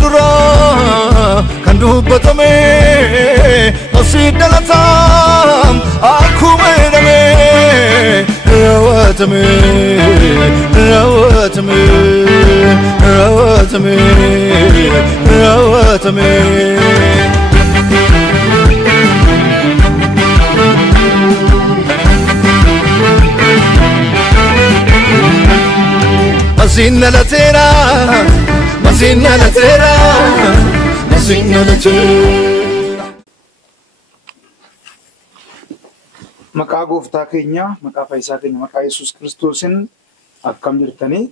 dura kan dubbatame asidalatam akkuma jedhame rawatame rawatame rawatame rawatame Masina la tera, masina la tera, masina la tera. Maqaa gooftaa keenya, maqaa fayyisaa keenya, maqaa Yesuus Kiristoosin akkam jirtanii?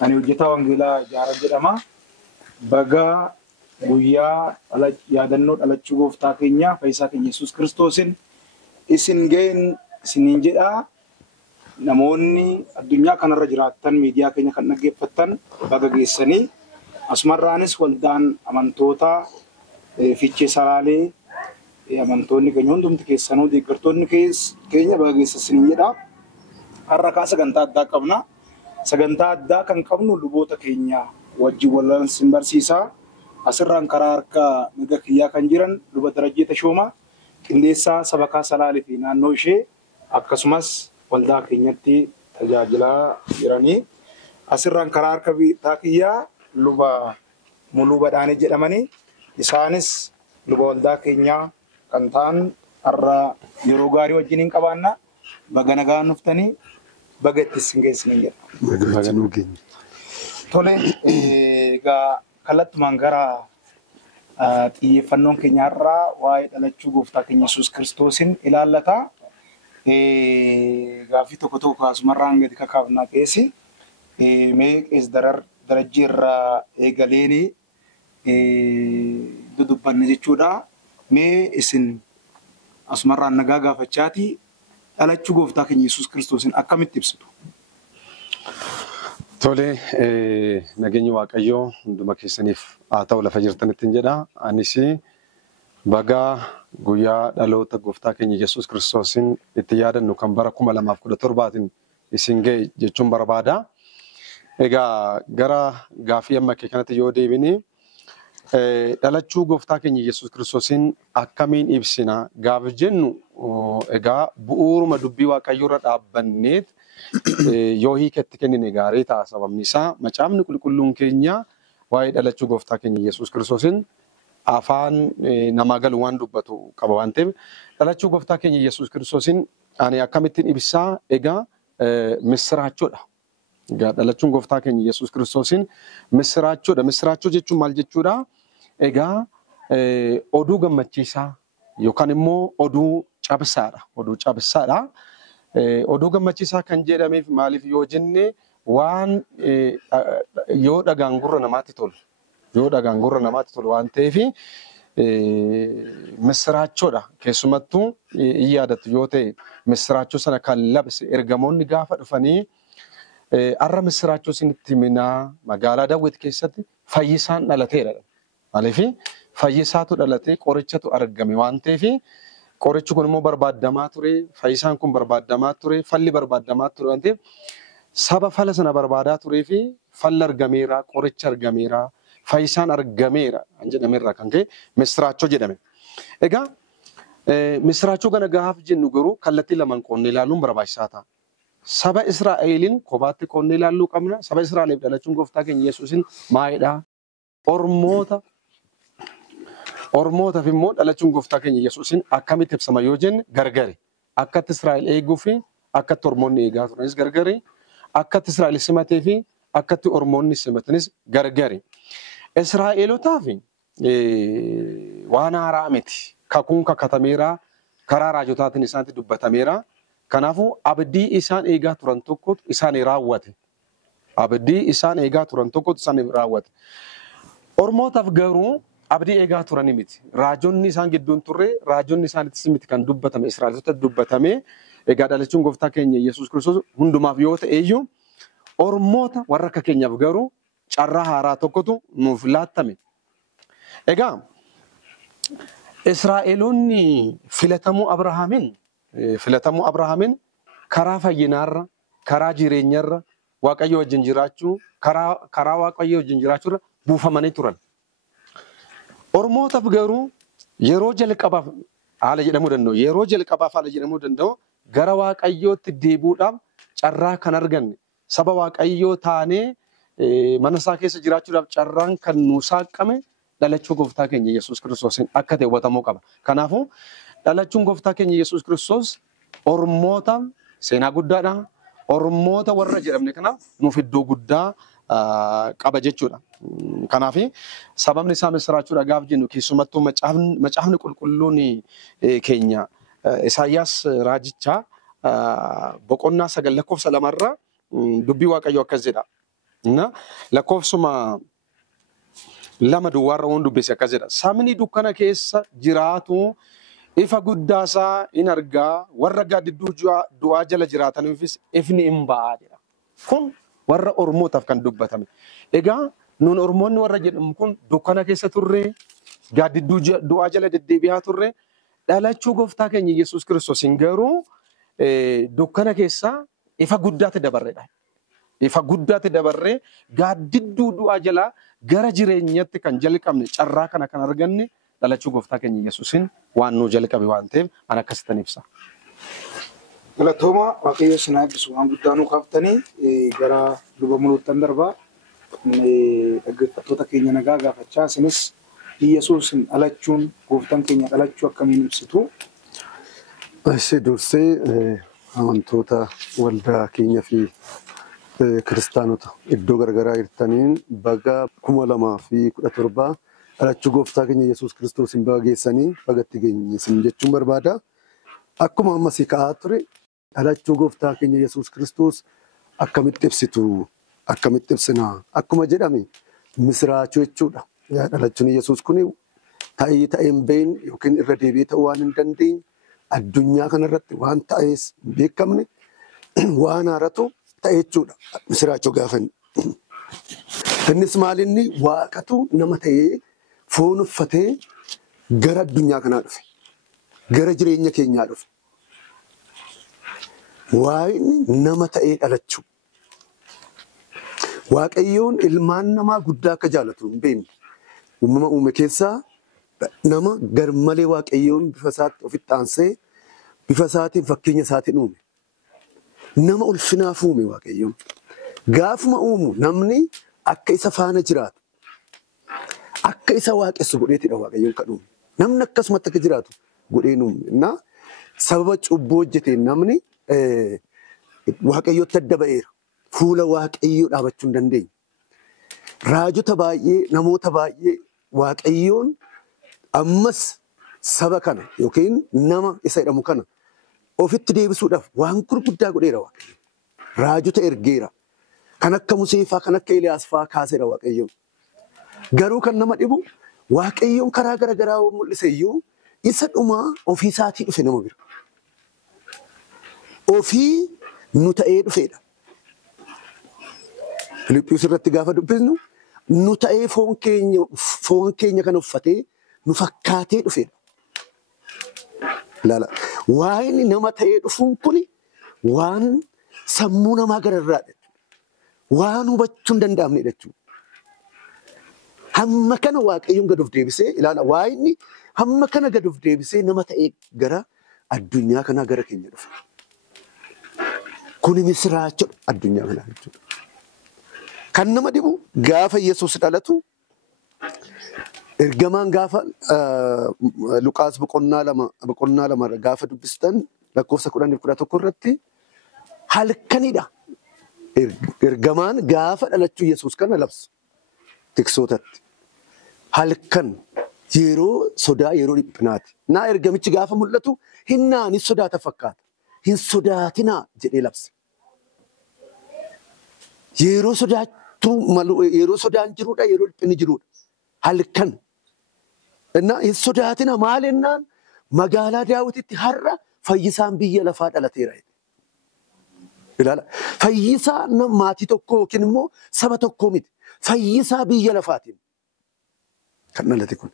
Ani hojjetaa wangeelaa Jaara jedhama. Baga guyyaa yaadannoo dhalachuu gooftaa keenya, fayyisaa keenya Yesuus Kiristoosin isin ga'een isiniin jedhaa. Namoonni addunyaa kanarra jiraattan miidiyaa keenya kan dhaggeeffattan baga geessanii asumarraanis waldaan amantoota fiichee salaalee amantoonni keenya hundumti keessanuu deeggartoonni keenya baga geessanii jedha. Har'a kaa sagantaa addaa qabna. Sagantaa addaa kan qabnu luboota keenya wajjin wal'aansin barsiisaa. Asirraan karaa harka mirga kiyyaa kan jiran luba Darajjee Tashoomaa qindeessaa sabakaa salaalee fi naannoo ishee akkasumas waldaa keenyatti tajaajilaa jiranii. Asirraan karaa harka bitaa kiyyaa luba Muluu Badhaanee jedhamanii isaanis luba waldaa keenyaa kan ta'an har'a yeroo gaarii wajjin hin qabaanna. Baga nagaan dhuftanii baga itti isin geessanii jedha. Tole egaa kallattumaan gara xiyyeeffannoon keenya har'aa waa'ee dhalachuu gooftaa keenya Yesuus Kiristoosin ilaallata. Gaaffii tokko asumarraan gadi kakaafnaa keessi mee Darajjee irraa eegaleeni dudubbanne jechuudha. Mee isin asumarraan nagaa gaafachaati dhalachuu gooftaa keenya Yesuus Kiristoosin akkamitti ibsitu? Tole nageenyi Waaqayyoo hunduma keessaniif haa ta'u lafa jirtanitti jedha. Anis baga guyyaa dhaloota gooftaa keenya Yesuus Kiristoosin itti yaadannu kan bara 2017 isin ga'e jechuun barbaada. Egaa gara gaaffii amma kanatti yoo deebine dhalachuu gooftaa keenya Yesuus Kiristoosin akkamiin ibsina gaafa jennu egaa bu'uuruma dubbii Waaqayyoo irra dhaabbanneet yoo hiikatti kennine gaarii ta'a. Sababni isaa macaafni qulqulluun keenya waa'ee dhalachuu gooftaa keenya Yesuus Kiristoosin afaan nama galu waan dubbatu qaba waan ta'eef dhalachuu gooftaa keenya Yesuus Kiristoosin ani akkamittiin ibsaa egaa misiraachoodha. Egaa dhalachuun gooftaa keenya Yesuus Kiristoosin misiraachoodha. Misiraachoo jechuun maal jechuudha? Egaa oduu gammachiisaa yookaan immoo oduu cabsaadha. Oduu cabsaadha. Oduu gammachiisaa kan jedhameef maaliif yoo jenne waan yoo dhagaan gurra namaatti tolu. Yoo dhagaan gurra namaatti tolu waan ta'eef misiraachoodha. Keessumattuu in yaadattu yoo ta'e misiraachoo sana kan labse ergamoonni gaafa dhufanii har'a misiraachoo isinitti himinaa magaalaa Daawit keessatti fayyisaan dhalateedha. Maaliif fayyisaatu dhalatee qorichatu argame waan ta'eef qorichi kun immoo barbaadamaa ture, fayyisaan kun barbaadamaa ture, falli barbaadamaa ture waan ta'eef saba fala sana barbaadaa turee fi falli argameera, qoricha argameera. Fayyisaan argameera jedhameerraa kan ka'e misiraachoo jedhame. Egaa misiraachoo kana gaafa jennu garuu kallattii lamaan qoonnee ilaaluun barbaachisaa ta'a. Saba Israa'eliin kophaatti qoonnee ilaaluu qabna. Saba Israa'eliif dhalachuun gooftaa keenya Yesuusin maalidhaa? Ormootaaf immoo dhalachuun gooftaa keenya Yesuusin akkamitti ibsama yoo jenne gargari. Akkatti Israa'el eeguu fi akkatti Ormoonni eegaa turanis gargari. Akkatti Israa'el simatee fi akkatti Ormoonni simatanis gargari. Israa'elootaaf waan haaraa miti. Kakuun kakatameera. Karaa raajotaatiin isaanitti dubbatameera. Kanaafuu abdii isaan eegaa turan tokkotu isaan raawwate. Abdii isaan eegaa turan tokkotu isaan raawwate. Ormootaaf garuu abdii eegaa turani miti. Raajonni isaan gidduun turre raajonni isaanittis miti kan dubbatame Israa'eloota dubbatame. Egaa dhalachuun gooftaa keenya Yesuus Kiristoos hundumaaf yoo ta'eyyuu Ormoota warra akka keenyaaf garuu carraa haaraa tokkotu nuuf laattame. Egaa Israa'eloonni filatamuu Abrahaamin karaa fayyinaarra, karaa jireenyarra, Waaqayyo wajjin jiraachuu, karaa Waaqayyo wajjin jiraachuurra buufamanii turan. Ormootaaf garuu yeroo jalqabaaf haala jedhamuu danda'u. Yeroo jalqabaaf haala jedhamuu danda'u gara Waaqayyootti deebi'uudhaaf carraa kan arganne saba Waaqayyoo taanee mana isaa keessa jiraachuudhaaf carraan kan nu saaqame dhalachuu gooftaa keenya Yesuus Kiristoosiin akka ta'e hubatamuu qaba. Kanaafuu dhalachuun gooftaa keenya Yesuus Kiristoos ormootaaf seenaa guddaadha. Ormoota warra jedhamne kanaaf nuuf iddoo guddaa qaba jechuudha. Kanaaf sababni isaa misiraachuudha gaaf jennu keessumattuu macaafni qulqulluun keenya Isaayyaas raajichaa boqonnaa 9 lakkoofsa 2 irraa dubbii Waaqayyoo akkas jedha. Lakkoofsuma 2 duwwaarra waan dubbise akkas jedha. Sabni dukkana keessa jiraatu ifa guddaasaa in argaa warra gaaddidduu du'aa jala jiraataniifis ifni hin ba'a jedha. Kun warra ormootaaf kan dubbatame. Egaa nun ormoonni warra jedhamu kun dukkana keessa turre gaaddidduu du'aa jala deddeebi'aa turre dhalachuu gooftaa keenya Yesuus Kiristoosiin garuu dukkana keessa ifa guddaatti dabarreedha. Ifa guddaatti dabarree gaaddidduu du'aa jala gara jireenyatti kan jalqabne carraa kana kan arganne dhalachuu gooftaa keenya Yesuusiin waan nu jalqabe waan ta'eef an akkasitti ibsa. Galatooma Waaqayyo sinaa ibsu waan guddaa nu kaaftanii gara luba muluuttan darbaa dhaggeeffattoota keenya nagaa gaafachaa isinis Yesuusin dhalachuun gooftaan keenya dhalachuu akkamiin ibsitu? Ishee dursee amantoota waldaa keenya fi kiristaanota iddoo garagaraa jirtaniin baga 2017 dhalachuu gooftaa keenya Yesuus Kiristoosiin baga geessanii bagatti geenye isin jechuun barbaada. Akkuma ammasii ka'aa ture dhalachuu gooftaa keenya Yesuus Kiristoos akkamitti ibsitu akkamitti ibsina akkuma jedhame misiraachuu jechuudha. Dhalachuun Yesuus kun ta'ee hin beekne yookiin irra deebi'ee ta'uu waan hin dandeenye addunyaa kanarratti waan ta'ees hin beekamne waan haaratu ta'e jechuudha. Misiraachuu gaafanne. Innis maalinni waaqatu nama ta'ee foon uffatee gara addunyaa kanaa dhufe. Gara jireenya keenyaa dhufe. Waaqni nama ta'ee dhalachuu. Waaqayyoon ilmaan namaa guddaa akka jaalatu hin beekne. Uumama uume keessaa nama garmalee Waaqayyoon bifa isaatti ofitti aansee bifa isaatiin fakkeenya isaatiin uume. Nama ulfinaaf uume Waaqayyoon. Gaafuma uumu namni akka isa faana jiraatu. Akka isa waaqessu godheetidha Waaqayyoon kan uume. Namni akkasumatti akka jiraatu godheen uume. Innaa sababa cubbuu hojjeteen namni Waaqayyootti adda ba'eera. Fuula Waaqayyoo dhaabachuu hin dandeenye. Raajota baay'ee namoota baay'ee Waaqayyoon ammas saba kana yookiin nama isa jedhamu kana ofitti deebisuudhaaf waan gurguddaa godheera Waaqayyo. Raajota ergeera. Kan akka Musee fa'aa kan akka Eeliyaas fa'aa kaaseera Waaqayyoon. Garuu kan nama dhibu Waaqayyoon karaa garagaraa mul'ise iyyuu isa dhumaa ofii isaatii dhufe nama bira. Ofii nu ta'ee dhufeedha. Filiphiyuus irratti gaafa dubbisnu nu ta'ee foon keenya kan uffatee nu fakkaatee dhufeedha. Ilaala. Waa'inni nama ta'ee dhufuun kuni waan sammuu namaa gararraadha. Waan hubachuu hin danda'amne jechuudha. Hamma kana Waaqayyoon gad of deebisee ilaala. Waa'inni hamma kana gad of deebisee nama ta'ee gara addunyaa kanaa gara keenya dhufe. Kuni misiraachoodha addunyaa kanaa jechuudha. Kan nama dhibu gaafa Yesuus dhalatu ergamaan gaafa Luqaas boqonnaa lama gaafa dubbistan lakkoofsa 10-11 irratti halkanidha. Ergamaan gaafa dhalachuu Yesuus kana labsu tiksootatti. Halkan yeroo sodaa yeroo dhiphinaati. Naa ergamichi gaafa mul'atu hinnaan hin sodaata fakkaata. Hin sodaatinaa jedhee labse. Yeroo sodaan jiruudha yeroo dhiphinni jiruudha. Halkan. Innaa hin sodaatina maal ennaan magaalaa Daawititti har'a fayyisaan biyya lafaa dhalateera. Ilaala. Fayyisaa maatii tokkoo yookiin immoo saba tokkoo miti. Fayyisaa biyya lafaatiin kan dhalate kun.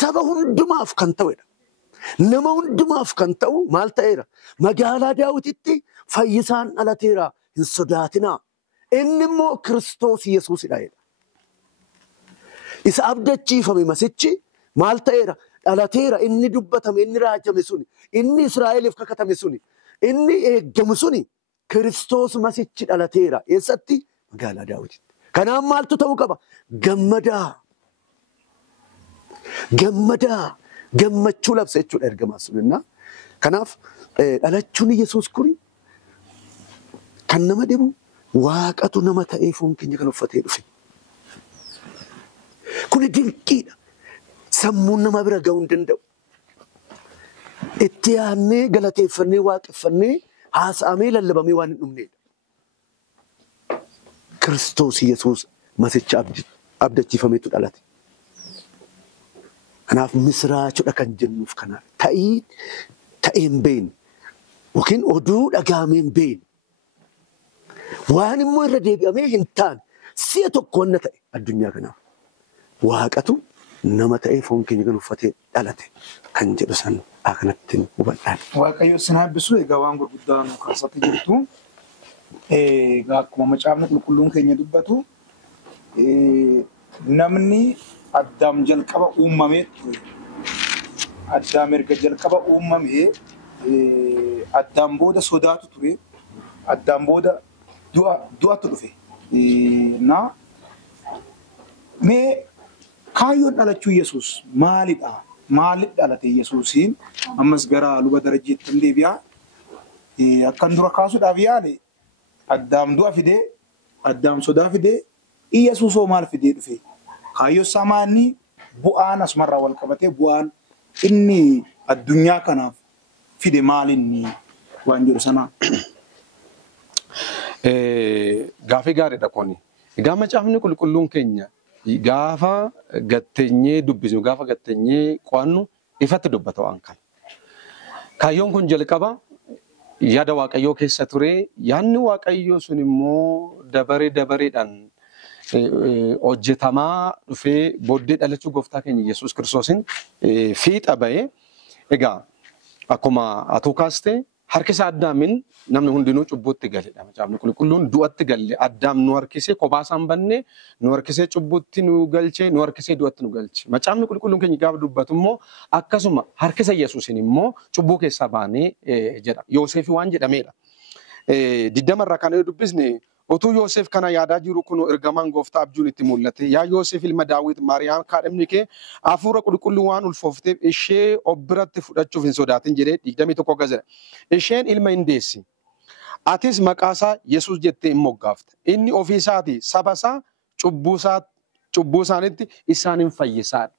Saba hundumaaf kan ta'edha. Nama hundumaaf kan ta'u maal ta'eera? Magaalaa Daawititti fayyisaan dhalateera hin sodaatinaa. Inni immoo Kiristoos Yesuusidha. isa abdachiifame masichi maal ta'eera dhalateera inni dubbatame inni raajame suni inni Israa'eliif kakatame suni inni eeggamu suni Kiristoos masichi dhalateera eessatti magaalaa Daawititti. Kanaaf maaltu ta'uu qaba? Gammadaa gammachuu labsa jechuudha ergamaa sunina. Kanaaf dhalachuun Yesuus kuni kan nama dhibu Waaqatu nama ta'ee foon keenya kan uffatee dhufe. Kuni dinqiidha. Sammuun nama bira ga'uu hin danda'u. Itti yaadnee galateeffannee waaqeffannee haasa'amee lallabamee waan hin dhumneedha. Kiristoos Yesuus masicha abdachiifameetu dhalate. Kanaaf misraachodha kan jennuuf kanaaf ta'een beekne yookiin oduu dhagaameen beekne waan immoo irra deebi'amee hin taane si'a tokko wanna ta'e addunyaa kanaaf Waaqatu nama ta'ee foon keenya kan uffatee dhalate kan jedhu san akkanatti hubadhaan. Waaqayyo sin habbisu egaa waan gurguddaa nu kaasatti jirtu. Egaa akkuma macaafni qulqulluun keenya dubbatu namni Addaam jalqaba uumamee ture. Addaam erga jalqaba uumamee Addaam booda sodaatu ture. Addaam booda du'atu dhufe. Mee kaayyoon dhalachuu Yesuus maalidha? Maaliif dhalate Yesuusiin? Ammas gara luba darajeetti deebi'aa. Akkan dura kaasuudhaaf yaale Addaam du'a fidee, Addaam sodaa fidee, Yesuus hoo maal fidee dhufe? Kaayyoo samaanni bu'aan asumarraa wal qabatee bu'aan inni addunyaa kanaaf fide maalinni waan jedhu sanaa. Gaafii gaariidha kuni. Egaa macaafni qulqulluun keenya gaafa gatteenyee dubbisnu gaafa gatteenyee qo'annu ifatti dubbata waan kana. Kaayyoon kun jalqaba yaada Waaqayyoo keessa ture. Yaadni Waaqayyoo sun immoo dabareedhaan hojjetamaa dhufee booddee dhalachuu gooftaa keenya Yesuus Kiristoosiin fiixa ba'ee egaa akkuma atuu kaastee harki isaa Addaamin namni hundinuu cubbuutti galedha. Macaafni qulqulluun du'atti galle Addaam nu harkisee kophaa isaan banne nu harkisee cubbuutti nu galchee nu harkisee du'atti nu galche. Macaafni qulqulluun keenya gaafa dubbatu immoo akkasuma harkisa Yesuusiin immoo cubbuu keessaa baanee jedha. Yoosefii waan jedhameedha. 20 irraa kan dubbisne utuu Yoosef kana yaadaa jiru kun ergamaan gooftaa abjuun itti mul'ate. Yaa Yoosef ilma Daawit Maariyaam kaadhimni kee hafuura qulqulluu waan ulfoofteef ishee obbiratti fudhachuuf hin sodaatin jedhee 21 gazara. Isheen ilma hin deessi. Atis maqaasaa Yesuus jettee hin moggaafte. Inni ofii isaatii saba isaa cubbuu isaaniitti isaan hin fayyisaadha.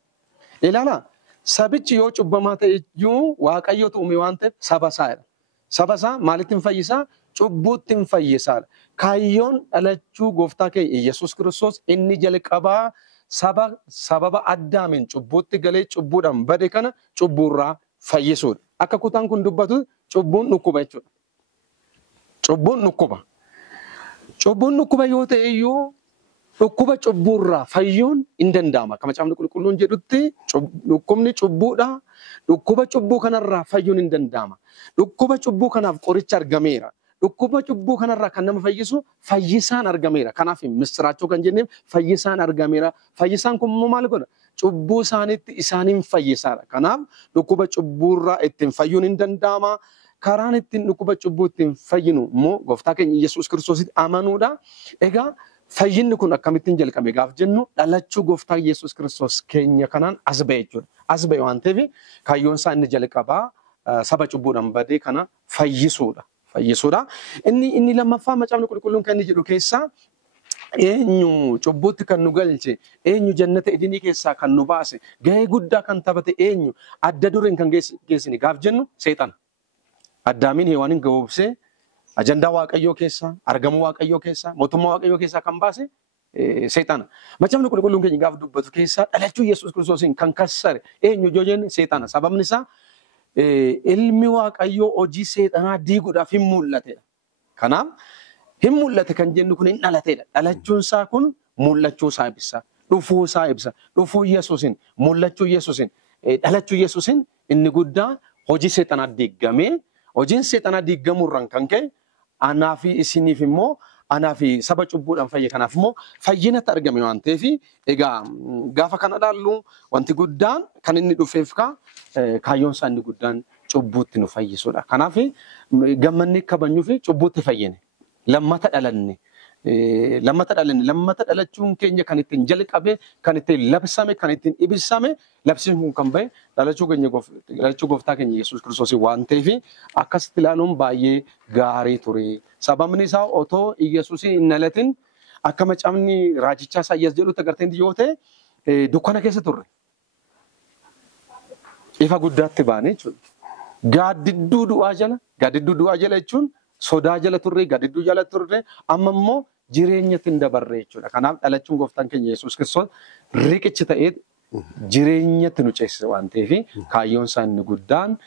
Ilaala sabichi yoo cubbamaa ta'e iyyuu Waaqayyotu uume waan ta'eef saba isaadha. Saba isaa maalitti hin fayyisaa? Cubbuutti hin fayyisaadha. Kaayyoon dhalachuu gooftaa keenya Yesuus Kiristoos inni jalqabaa sababa Addaamiin cubbuutti galee cubbuudhaan bade kana cubbuurraa fayyisuudha. Akka kutaan kun dubbatu cubbuun dhukkuba jechuudha. Cubbuun dhukkuba yoo ta'e iyyuu dhukkuba cubbuurraa fayyuun hin danda'ama. Akka macaafni qulqulluun jedhutti dhukkubni cubbuudha. Dhukkuba cubbuu kanarraa fayyuun hin danda'ama. Dhukkuba cubbuu kanaaf qoricha argameera. Dhukkuba cubbuu kanarraa kan nama fayyisu fayyisaan argameera. Kanaaf misraachoo kan jenneef fayyisaan argameera. Fayyisaan kun immoo maal godha? Cubbuu isaaniitti isaaniin fayyisaadha. Kanaaf dhukkuba cubbuurraa ittiin fayyuun hin danda'ama. Karaan ittiin dhukkuba cubbuu ittiin fayyinu immoo gooftaa keenya Yesuus Kiristoositti amanuudha. Egaa fayyinni kun akkamittiin jalqabe gaaf jennu dhalachuu gooftaa Yesuus Kiristoos keenya kanaan as ba'e jechuudha. As ba'e waan ta'eef kaayyoon isaa inni jalqabaa saba cubbuudhaan badee kana fayyisuudha. Inni lammaffaa macaafni qulqulluun kan inni jedhu keessaa eenyu cubbuutti kan nu galche, eenyu jannata idinii keessaa kan nu baase, gahee guddaa kan taphate eenyu, adda dureen kan geessine gaaf jennu seexana. Addaamiin Heewaanin gaboobsee ajandaa Waaqayyoo keessaa, argamuu Waaqayyoo keessaa, mootummaa Waaqayyoo keessaa kan baase seexana. Macaafni qulqulluun keenya gaaf dubbatu keessaa dhalachuu Yesuus Kiristoosiin kan kassare eenyu yoo jenne seexana. Sababni isaa ilmi Waaqayyoo hojii seexanaa diiguudhaaf hin mul'atedha. Kanaaf hin mul'ate kan jennu kun hin dhalatedha. Dhalachuun isaa kun mul'achuu isaa ibsa. Dhufuu isaa ibsa. Dhufuu Yesuusiin, mul'achuu Yesuusiin, dhalachuu Yesuusiin inni guddaa hojii seexanaa diigamee hojiin seexanaa diigamuurraan kan ka'e anaa fi isiniif immoo anaa fi saba cubbuudhaan fayye kanaaf immoo fayyinatti argame waan ta'eef egaa gaafa kana dhaallu wanti guddaan kan inni dhufeef kaayyoon isaa inni guddaan cubbuutti nu fayyisuudha. Kanaaf gammanni kabanyuu fi cubbuutti fayyine lammata dhalanne. Lammata dhalachuun keenya kan ittiin jalqabe kan ittiin labsame kan ittiin ibsame labsiin kun kan bahe dhalachuu gooftaa keenya Yesuus Kiristoos waan ta'eef akkasitti ilaaluun baay'ee gaarii ture. Sababni isaa otoo Yesuus hin dhalatin akka macaafni raajichaa Isaayyaas jedhutti agartee yoo ta'e dukkana keessa turre. Ifa guddaatti baane jechuudha. Gaaddidduu du'aa jala jechuun sodaa jala turre, gaaddidduu jala turre, amma immoo jireenyatti hin dabarre jechuudha. Kanaaf dhalachuun gooftaan keenya Yesuus Kiristoos riqichi ta'ee jireenyatti nu ceesise waan ta'eef kaayyoon isaa inni guddaan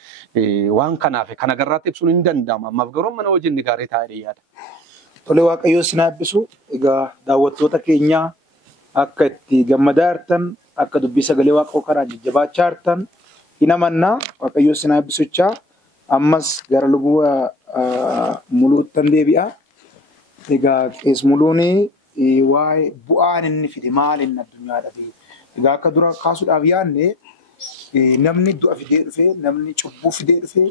waan kanaaf kan agarraatti ibsuun hin danda'amu. Ammaaf garuu mana wajjin gaarii taa'ee yaada. Tole Waaqayyoo isin eebbisu. Egaa daawwattoota keenya akka itti gammadaa jirtan, akka dubbii sagalee Waaqoo karaa jajjabaachaa jirtan hin amannaa. Waaqayyoo isin eebbisuu. Ammas gara lubuu muluuttan deebi'a. Egaa qees muluun waa'ee bu'aan inni fide maal inni addunyaadhaaf. Egaa akka dura kaasuudhaaf yaadne namni du'a fidee dhufe, namni cubbuu fidee dhufe,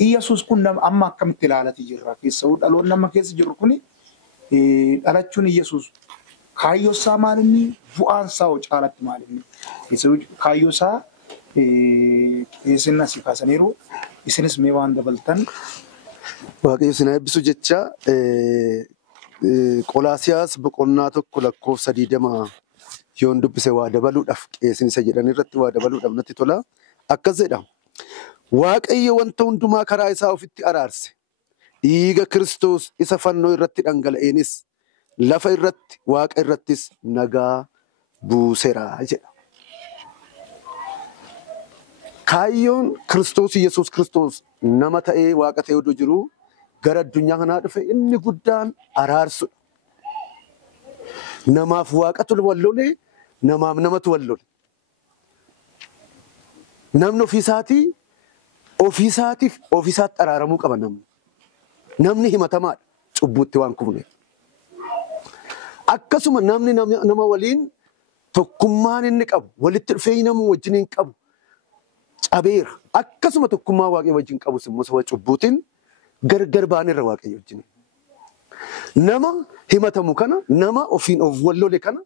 Yesuus kun amma akkamitti ilaalati jirra. Keessawuu dhaloonni nama keessa jiru kun dhalachuun Yesuus kaayyoo isaa maal inni, bu'aan isaa hoo caalatti maal inni. Keessawuu kaayyoo isaa isin asii kaasaniiru. Isinis mee waan dabaltan. Waaqayyo isin eebbisu jecha Qolaasiyaas boqonnaa 1:20 yoon dubbise waa dabaluudhaaf qeesni isa jedhan irratti waa dabaluudhaaf natti tola. Akkas jedha. Waaqayyo wanta hundumaa karaa isaa ofitti araarse. Dhiiga Kiristoos isa fannoo irratti dhangala'eenis lafa irratti Waaqa irrattis nagaa buuseera jedha. Kaayyoon Kiristoos Yesuus Kiristoos nama ta'ee Waaqa ta'ee oduu jiru gara addunyaa kanaa dhufe inni guddaan araarsudha. Namaaf Waaqatu wal lole, namaaf namatu wal lole. Namni ofiisaatti araaramuu qaba namni. Namni himatamaadha cubbuutti waan kubne. Akkasuma namni nama waliin tokkummaan inni qabu, walitti dhufeenyi nama wajjin hin qabu. Cabeera. Akkasuma tokkummaa Waaqayyo wajjin qabus immoo saba cubbuutiin gargar baanirra Waaqayyo wajjin. Nama himatamu kana, nama ofiin of wallole kana,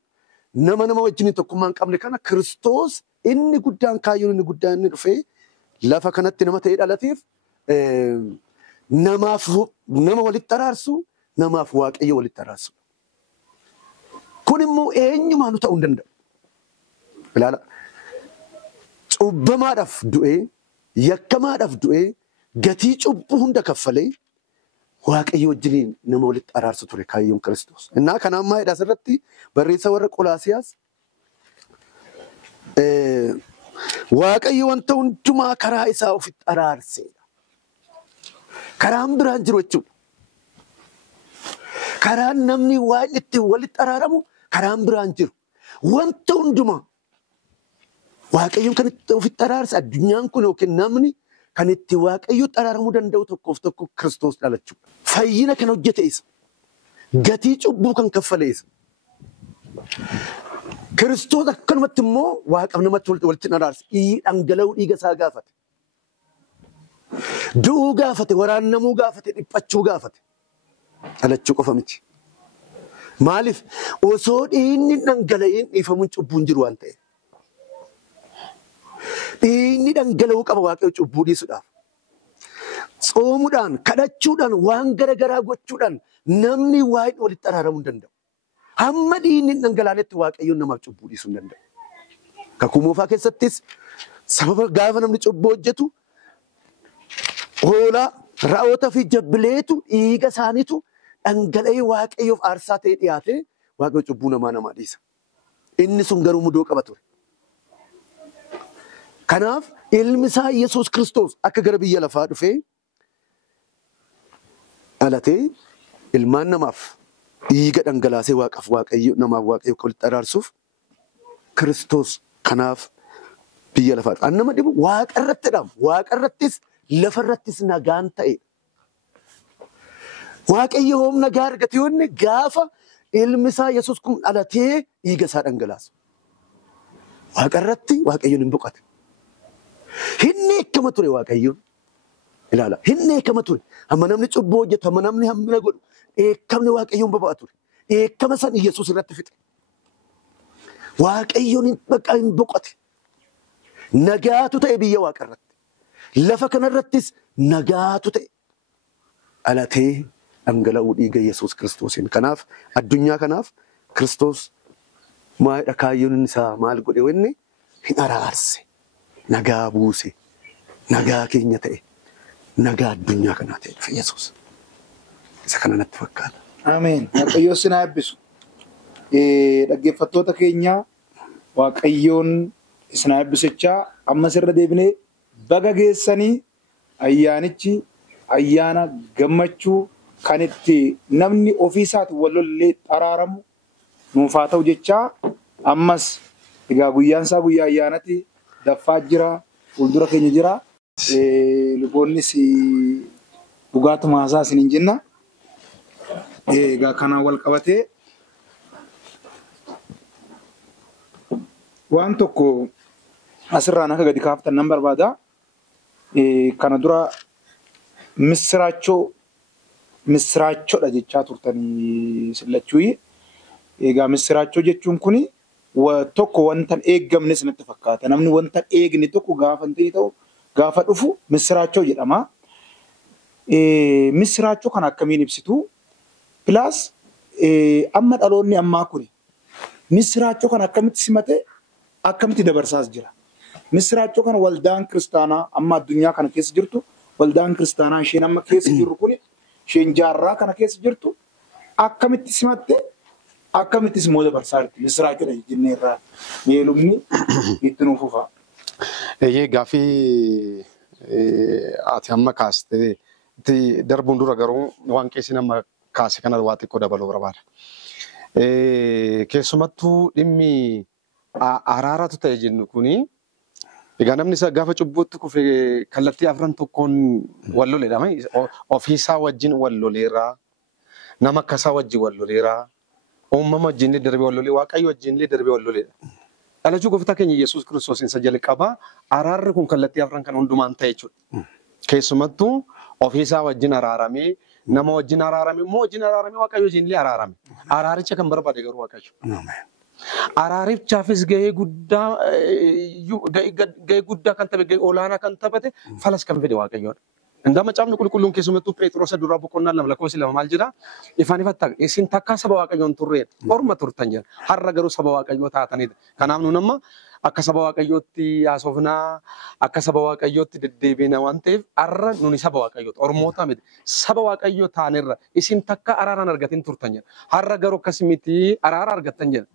nama wajjin tokkummaa hin qabne kana Kiristoos inni guddaan kaayyoon inni guddaan inni dhufee lafa kanatti nama ta'ee dhalateef nama walitti araarsu, namaaf Waaqayyo walitti araarsu. Kun immoo eenyumaanu ta'uu hin danda'u. Ilaala. Cubbamaadhaaf du'ee, yakkamaadhaaf du'ee, gatii cubbuu hunda kaffalee Waaqayyo wajjin nama walitti araarsu ture kaayyoon Kiristoos. Innaa kanaan maayidhaa asirratti barreessa warra Qolaasiyaas Waaqayyo wanta hundumaa karaa isaa ofitti araarseedha. Karaan biraan jiru jechuudha. Karaan namni waan itti walitti araaramu karaan biraan jiru. Wanta hundumaa Waaqayyoon kan itti ofitti araarse addunyaan kun yookiin namni kan itti Waaqayyoon araaramuu danda'u tokkoof tokko Kiristoos dhalachuu. Fayyina kan hojjete isa. Gatii cubbuu kan kaffale isa. Kiristoos akkanumatti immoo Waaqaaf namatti walitti araarse. Dhangala'uu dhiiga isaa gaafate. Du'uu gaafate, waraannamuu gaafate, dhiphachuu gaafate. Dhalachuu qofa miti. Maaliif? Osoo dhiigni dhangala'een dhiifamuun cubbuun jiru waan ta'eef. Dhiigni dhangala'uu qaba Waaqayyo cubbuu dhiisuudhaaf. Soomuudhaan, kadhachuudhaan, waan garagaraa gochuudhaan namni waa'ee walitti araaramuu hin danda'u. Hamma dhiigni dhangala'anetti Waaqayyoon namaaf cubbuu dhiisuu hin danda'u. Kakuu moofaa keessattis sababa gaafa namni cubbuu hojjetu hoolaa, ra'oota fi jabbileetu dhiiga isaaniitu dhangala'ee Waaqayyoof aarsaa ta'ee dhiyaatee Waaqayyo cubbuu namaa dhiisa. Inni sun garuu mudoo qaba ture. Kanaaf ilmi isaa Yesuus Kiristoos akka gara biyya lafaa dhufee dhalatee ilmaan namaaf dhiiga dhangalaasee Waaqaaf namaaf Waaqayyo walitti araarsuuf Kiristoos kanaaf biyya lafaa dhufe. Nama dhibu Waaqa irratti dhaam. Waaqa irrattis lafa irrattis nagaan ta'e. Waaqayyo yoom nagaa argate yoonni gaafa ilmi isaa Yesuus kun dhalatee dhiiga isaa dhangalaasu. Waaqa irratti Waaqayyoon hin boqate. Inni eekama ture Waaqayyoon. Ilaala. Inni eekama ture. Amma namni cubbuu hojjetu, amma namni hammina godhu. Eekamni Waaqayyoon boba'a ture. Eekama san Yesuus irratti fixe. Waaqayyoon hin boqate. Nagaatu ta'e biyya Waaqa irratti. Lafa kanarrattis nagaatu ta'e. Dhalatee dhangala'uu dhiiga Yesuus Kiristoosiin. Kanaaf addunyaa kanaaf Kiristoos maayidha kaayyoon isaa maal godhe wanni hin araarse. Nagaa buuse. Nagaa keenya ta'e. Nagaa addunyaa kanaa ta'e dhufe Yesuus. Isa kana natti fakkaata. Ameen. Waaqayyoon sinaa eebbisu. Dhaggeeffattoota keenya Waaqayyoon isinaa eebbisichaa ammas irra deebinee baga geessanii ayyaanichi ayyaana gammachuu kan itti namni ofiisaati wallollee xaraaramu nuuf haa ta'u jechaa ammas egaa guyyaan isaa guyyaa ayyaanati daffaa jira fuuldura keenya jira luboonnis dhugaatuma haasaa isiniin jenna egaa kanaan wal qabatee waan tokko asirraan akka gadi kaaftan nan barbaada kana dura misiraachoodha jechaa turtanii sillachuu egaa misiraachoo jechuun kuni tokko wanta eeggamne sanatti fakkaata namni wanta eegne tokko gaafa ta'e ta'u gaafa dhufu misiraachoo jedhama misiraachoo kan akkamiin ibsitu plus amma dhaloonni ammaa kuni misiraachoo kan akkamitti simate akkamitti dabarsaas jira misiraachoo kana waldaan kiristaanaa amma addunyaa kana keessa jirtu waldaan kiristaanaa isheen amma keessa jirru kuni isheen jaarraa kana keessa jirtu akkamitti simatte akkamittis immoo dabarsaa jirti misiraachoodha jenneerraa meelumni itti nuuf ufa. Gaaffii ati amma kaaste itti darbuun dura garuu waan keessi nama kaase kana waa xiqqoo dabaluu barbaada. Keessumattuu dhimmi araaratu ta'e jennu kuni egaa namni isa gaafa cubbuutti kufee kallattii afran tokkoon wal loleedha. Ofiisaa wajjin wal loleeraa, nama akkasaa wajjin wal loleeraa, uumama wajjin darbee wal lolee, waaqayyo wajjin darbee wal loleedha. Dhalachuu gooftaa keenya Yesuus Kiristoos isa jalqabaa araarri kun kallattii afran kan hundumaan ta'e jechuudha. Keessumattuu ofiisaa wajjin araaramee, nama wajjin araaramee, immoo wajjin araaramee waaqayyo wajjin araarame. Araaricha kan barbaade garuu waaqayyo. Araarichaafis gahee guddaa kan taphate, gahee olaanaa kan taphate falas kan fide waaqayyoodha. Indama caamni qulqulluun keessumattuu Phexros duraa boqonnaa lama lakkoofsi lama maal jedhaa? Ifaan ifatti isin takkaa saba waaqayyoon turreedha. Orma turtan jedha. Har'a garuu saba waaqayyoo taatanidha. Kanaaf nuun amma akka saba waaqayyootti haasofnaa, akka saba waaqayyootti deddeebiina waan ta'eef har'a nuuni saba waaqayyooti. Ormoota miti. Saba waaqayyoo taanerra isin takka araaraan argatin turtan jedha. Har'a garuu akkas miti araara argattan jedha.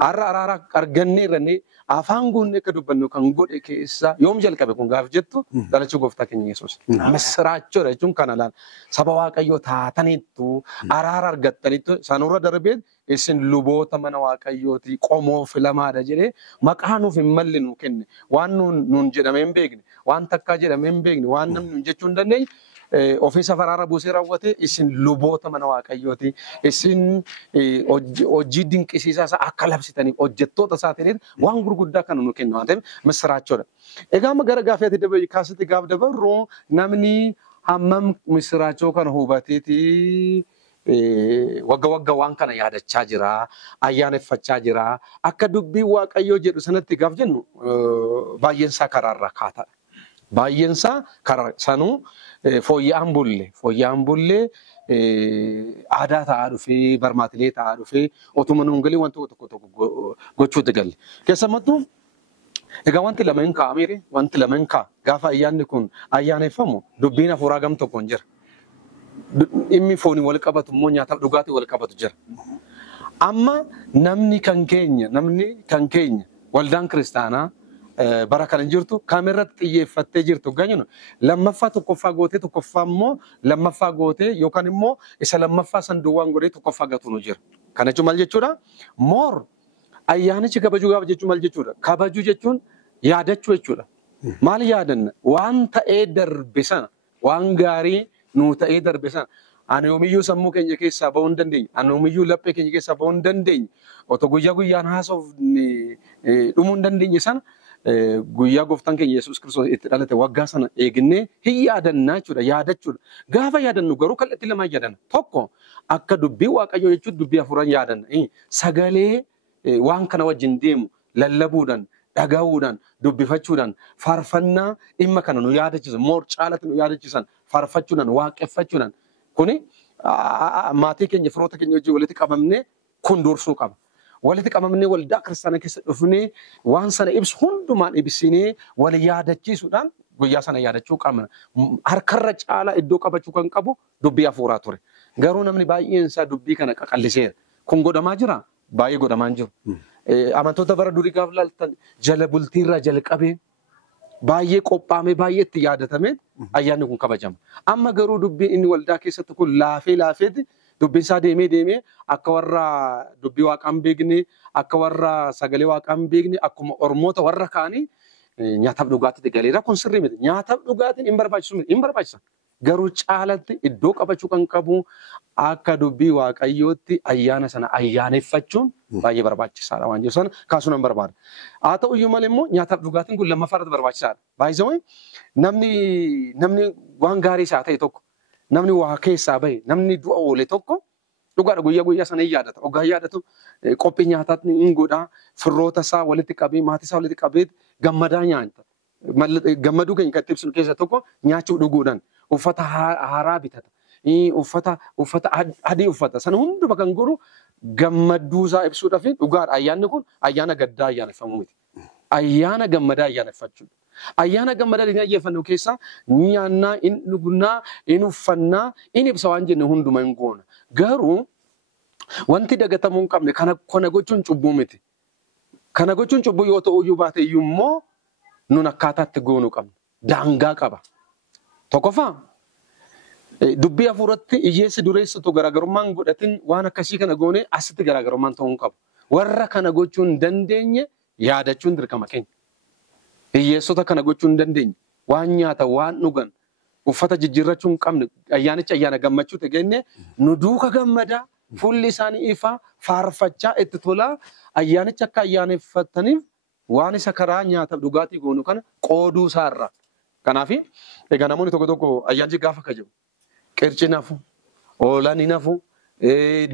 Har'a araara arganneerranii afaan guunnee akka dubbannu kan godhe keessa yoom jalqabe kun gaaf jettu dhalachuu gooftaa keenya Yesuus. Misiraachoodha jechuun kana laala. Saba waaqayyoo taataniittu araara argattaniittu sanurra darbee isin luboota mana waaqayyooti qomoo filamaadha jedhee maqaa nuuf hin malli nuu kenne waan nuun jedhamee hin beekne waan takkaa jedhamee hin beekne waan namni nuun jechuu hin dandeenye. Ofiisa faraara buusee raawwate isin luboota mana waaqayyooti isin hojii dinqisiisaa isaa akka labsitaniif hojjettoota isaatiif waan gurguddaa kan nu kennu waan ta'eef misiraachoodha. Egaa amma gara gaafeetti dabalii kaasatti gaaf dabarru namni hammam misiraachoo kana hubateeti wagga waan kana yaadachaa jira ayyaaneffachaa jira akka dubbii waaqayyoo jedhu sanatti gaaf jennu baay'eensaa karaarraa kaataadha. Baay'eensaa karaa sanuu fooyya'aan bullee aadaa ta'aa dhufee barmaatilee ta'aa dhufee otuma nuun galee wantoota tokko gochuutti galle. Keessumattuu egaa wanti lama hin kaa'amee wanti lama hin kaa'a gaafa ayyaanni kun ayyaaneffamu dubbiin hafuuraa gam tokkoon jira. Dhimmi foonii wal qabatu immoo nyaataaf dhugaatii wal qabatu jira. Amma namni kan keenya waldaan kiristaanaa bara kana jirtu kaamerratti xiyyeeffattee jirtu ganyinu lammaffaa tokkoffaa gootee tokkoffaa immoo lammaffaa gootee yookaan immoo isa lammaffaa san duwwaan godhee tokkoffaa gatu nu jira. Kana jechuun maal jechuudha? Moor ayyaanichi kabajuu gaafa jechuun maal jechuudha? Kabajuu jechuun yaadachuu jechuudha. Maal yaadanna? Waan ta'ee darbe sana waan gaarii nuu ta'ee darbe sana Ani yoomiyyuu sammuu keenya keessaa bahuu hin dandeenye. Ani yoomiyyuu laphee keenya keessaa bahuu hin dandeenye. Otoo guyyaa guyyaan haasofne dhumuu hin dandeenye sana guyyaa gooftaan keenya Yesuus Kiristoos itti dhalate waggaa sana eegnee hin yaadannaa jechuudha. Yaadachuudha. Gaafa yaadannu garuu kallattii lamaan yaadanna. Tokko akka dubbii Waaqayyoo jechuun dubbii hafuuraan yaadanna. Sagalee waan kana wajjin deemu lallabuudhaan, dhagahuudhaan, dubbifachuudhaan, faarfannaa dhimma kana nu yaadachiisan, moor caalatti nu yaadachiisan, faarfachuudhaan, waaqeffachuudhaan. Kuni maatii keenya firoota keenya wajjin walitti qabamnee kun dursuu qaba. Walitti qabamnee waldaa kiristaanaa keessa dhufnee waan sana ibsu hundumaan ibsinee wal yaadachiisuudhaan guyyaa sana yaadachuu qabna. Harkarra caalaa iddoo qabachuu kan qabu dubbii hafuuraa ture. Garuu namni baay'een isaa dubbii kana qaqalliseera. Kun godhamaa jira? Baay'ee godhamaa hin jiru. Amantoota bara durii gaafa ilaaltan jala bultiirraa jalqabee baay'ee qophaa'amee baay'ee itti yaadatamee ayyaanni kun kabajama. Amma garuu dubbiin inni waldaa keessatti kun laafeeti dubbiin isaa deemee akka warra dubbii waaqaa hin beekne akka warra sagalee waaqaa hin beekne akkuma ormoota warra kaanii nyaataaf dhugaatiitti galeera. Kun sirrii miti. Nyaataaf dhugaatiin hin barbaachisu miti. Hin barbaachisa. Garuu caalatti iddoo qabachuu kan qabu akka dubbii Waaqayyootti ayyaana sana ayyaaneffachuun baay'ee barbaachisaadha waan jiru sana kaasuun hin barbaada. Haa ta'u iyyuu malee immoo nyaataaf dhugaatiin kun lammaffaarratti barbaachisaadha. Baay'isawwan namni waan gaarii isaa ta'e tokko namni waa keessaa bahe namni du'a oole tokko dhugaadha guyyaa sana hin yaadata. Ogaa yaadatu qophii nyaataatti hin godhaa firroota isaa walitti qabee maatii isaa walitti qabee gammadaa nyaata. Gammaduu keenya kan ibsinu keessa tokko nyaachuu dhuguudhaan uffata haaraa bitata. Uffata adii uffata. Sana hunduma kan godhu gammaduu isaa ibsuudhaaf dhugaadha. Ayyaanni kun ayyaana gaddaa ayyaaneffamu miti. Ayyaana gammadaa ayyaaneffachuudha. Ayyaana gammadaa ayyaaneffannu keessa nyaannaa, in dhugnaa, in uffannaa, in ibsa waan jenne hunduma hin goona. Garuu wanti dagatamuu hin qabne kana gochuun cubbuu miti. Kana gochuun cubbuu yoo ta'u iyyuu baate iyyuu immoo nun akkaataatti goonuu qabna. Daangaa qaba. Tokkoffaa dubbii hafuuratti hiyyeessi dureessitu garaagarummaan godhatin waan akkasii kana goone asitti garaagarummaan ta'uu hin qabu. Warra kana gochuu hin dandeenye yaadachuun dirqama keenya. Hiyyeessota kana gochuu hin dandeenye waan nyaata waan dhugan uffata jijjiirrachuu hin qabne ayyaanicha ayyaana gammachuu ta'e nu duuka gammadaa fuulli isaanii ifaa faarfachaa itti tolaa ayyaanicha akka ayyaaneffataniif waan isa karaa nyaataaf dhugaatii goonu kana qooduu isaarra. Kanaaf egaa namoonni tokko ayyaanchi gaafa kajabu qirci nafu, oolani nafu,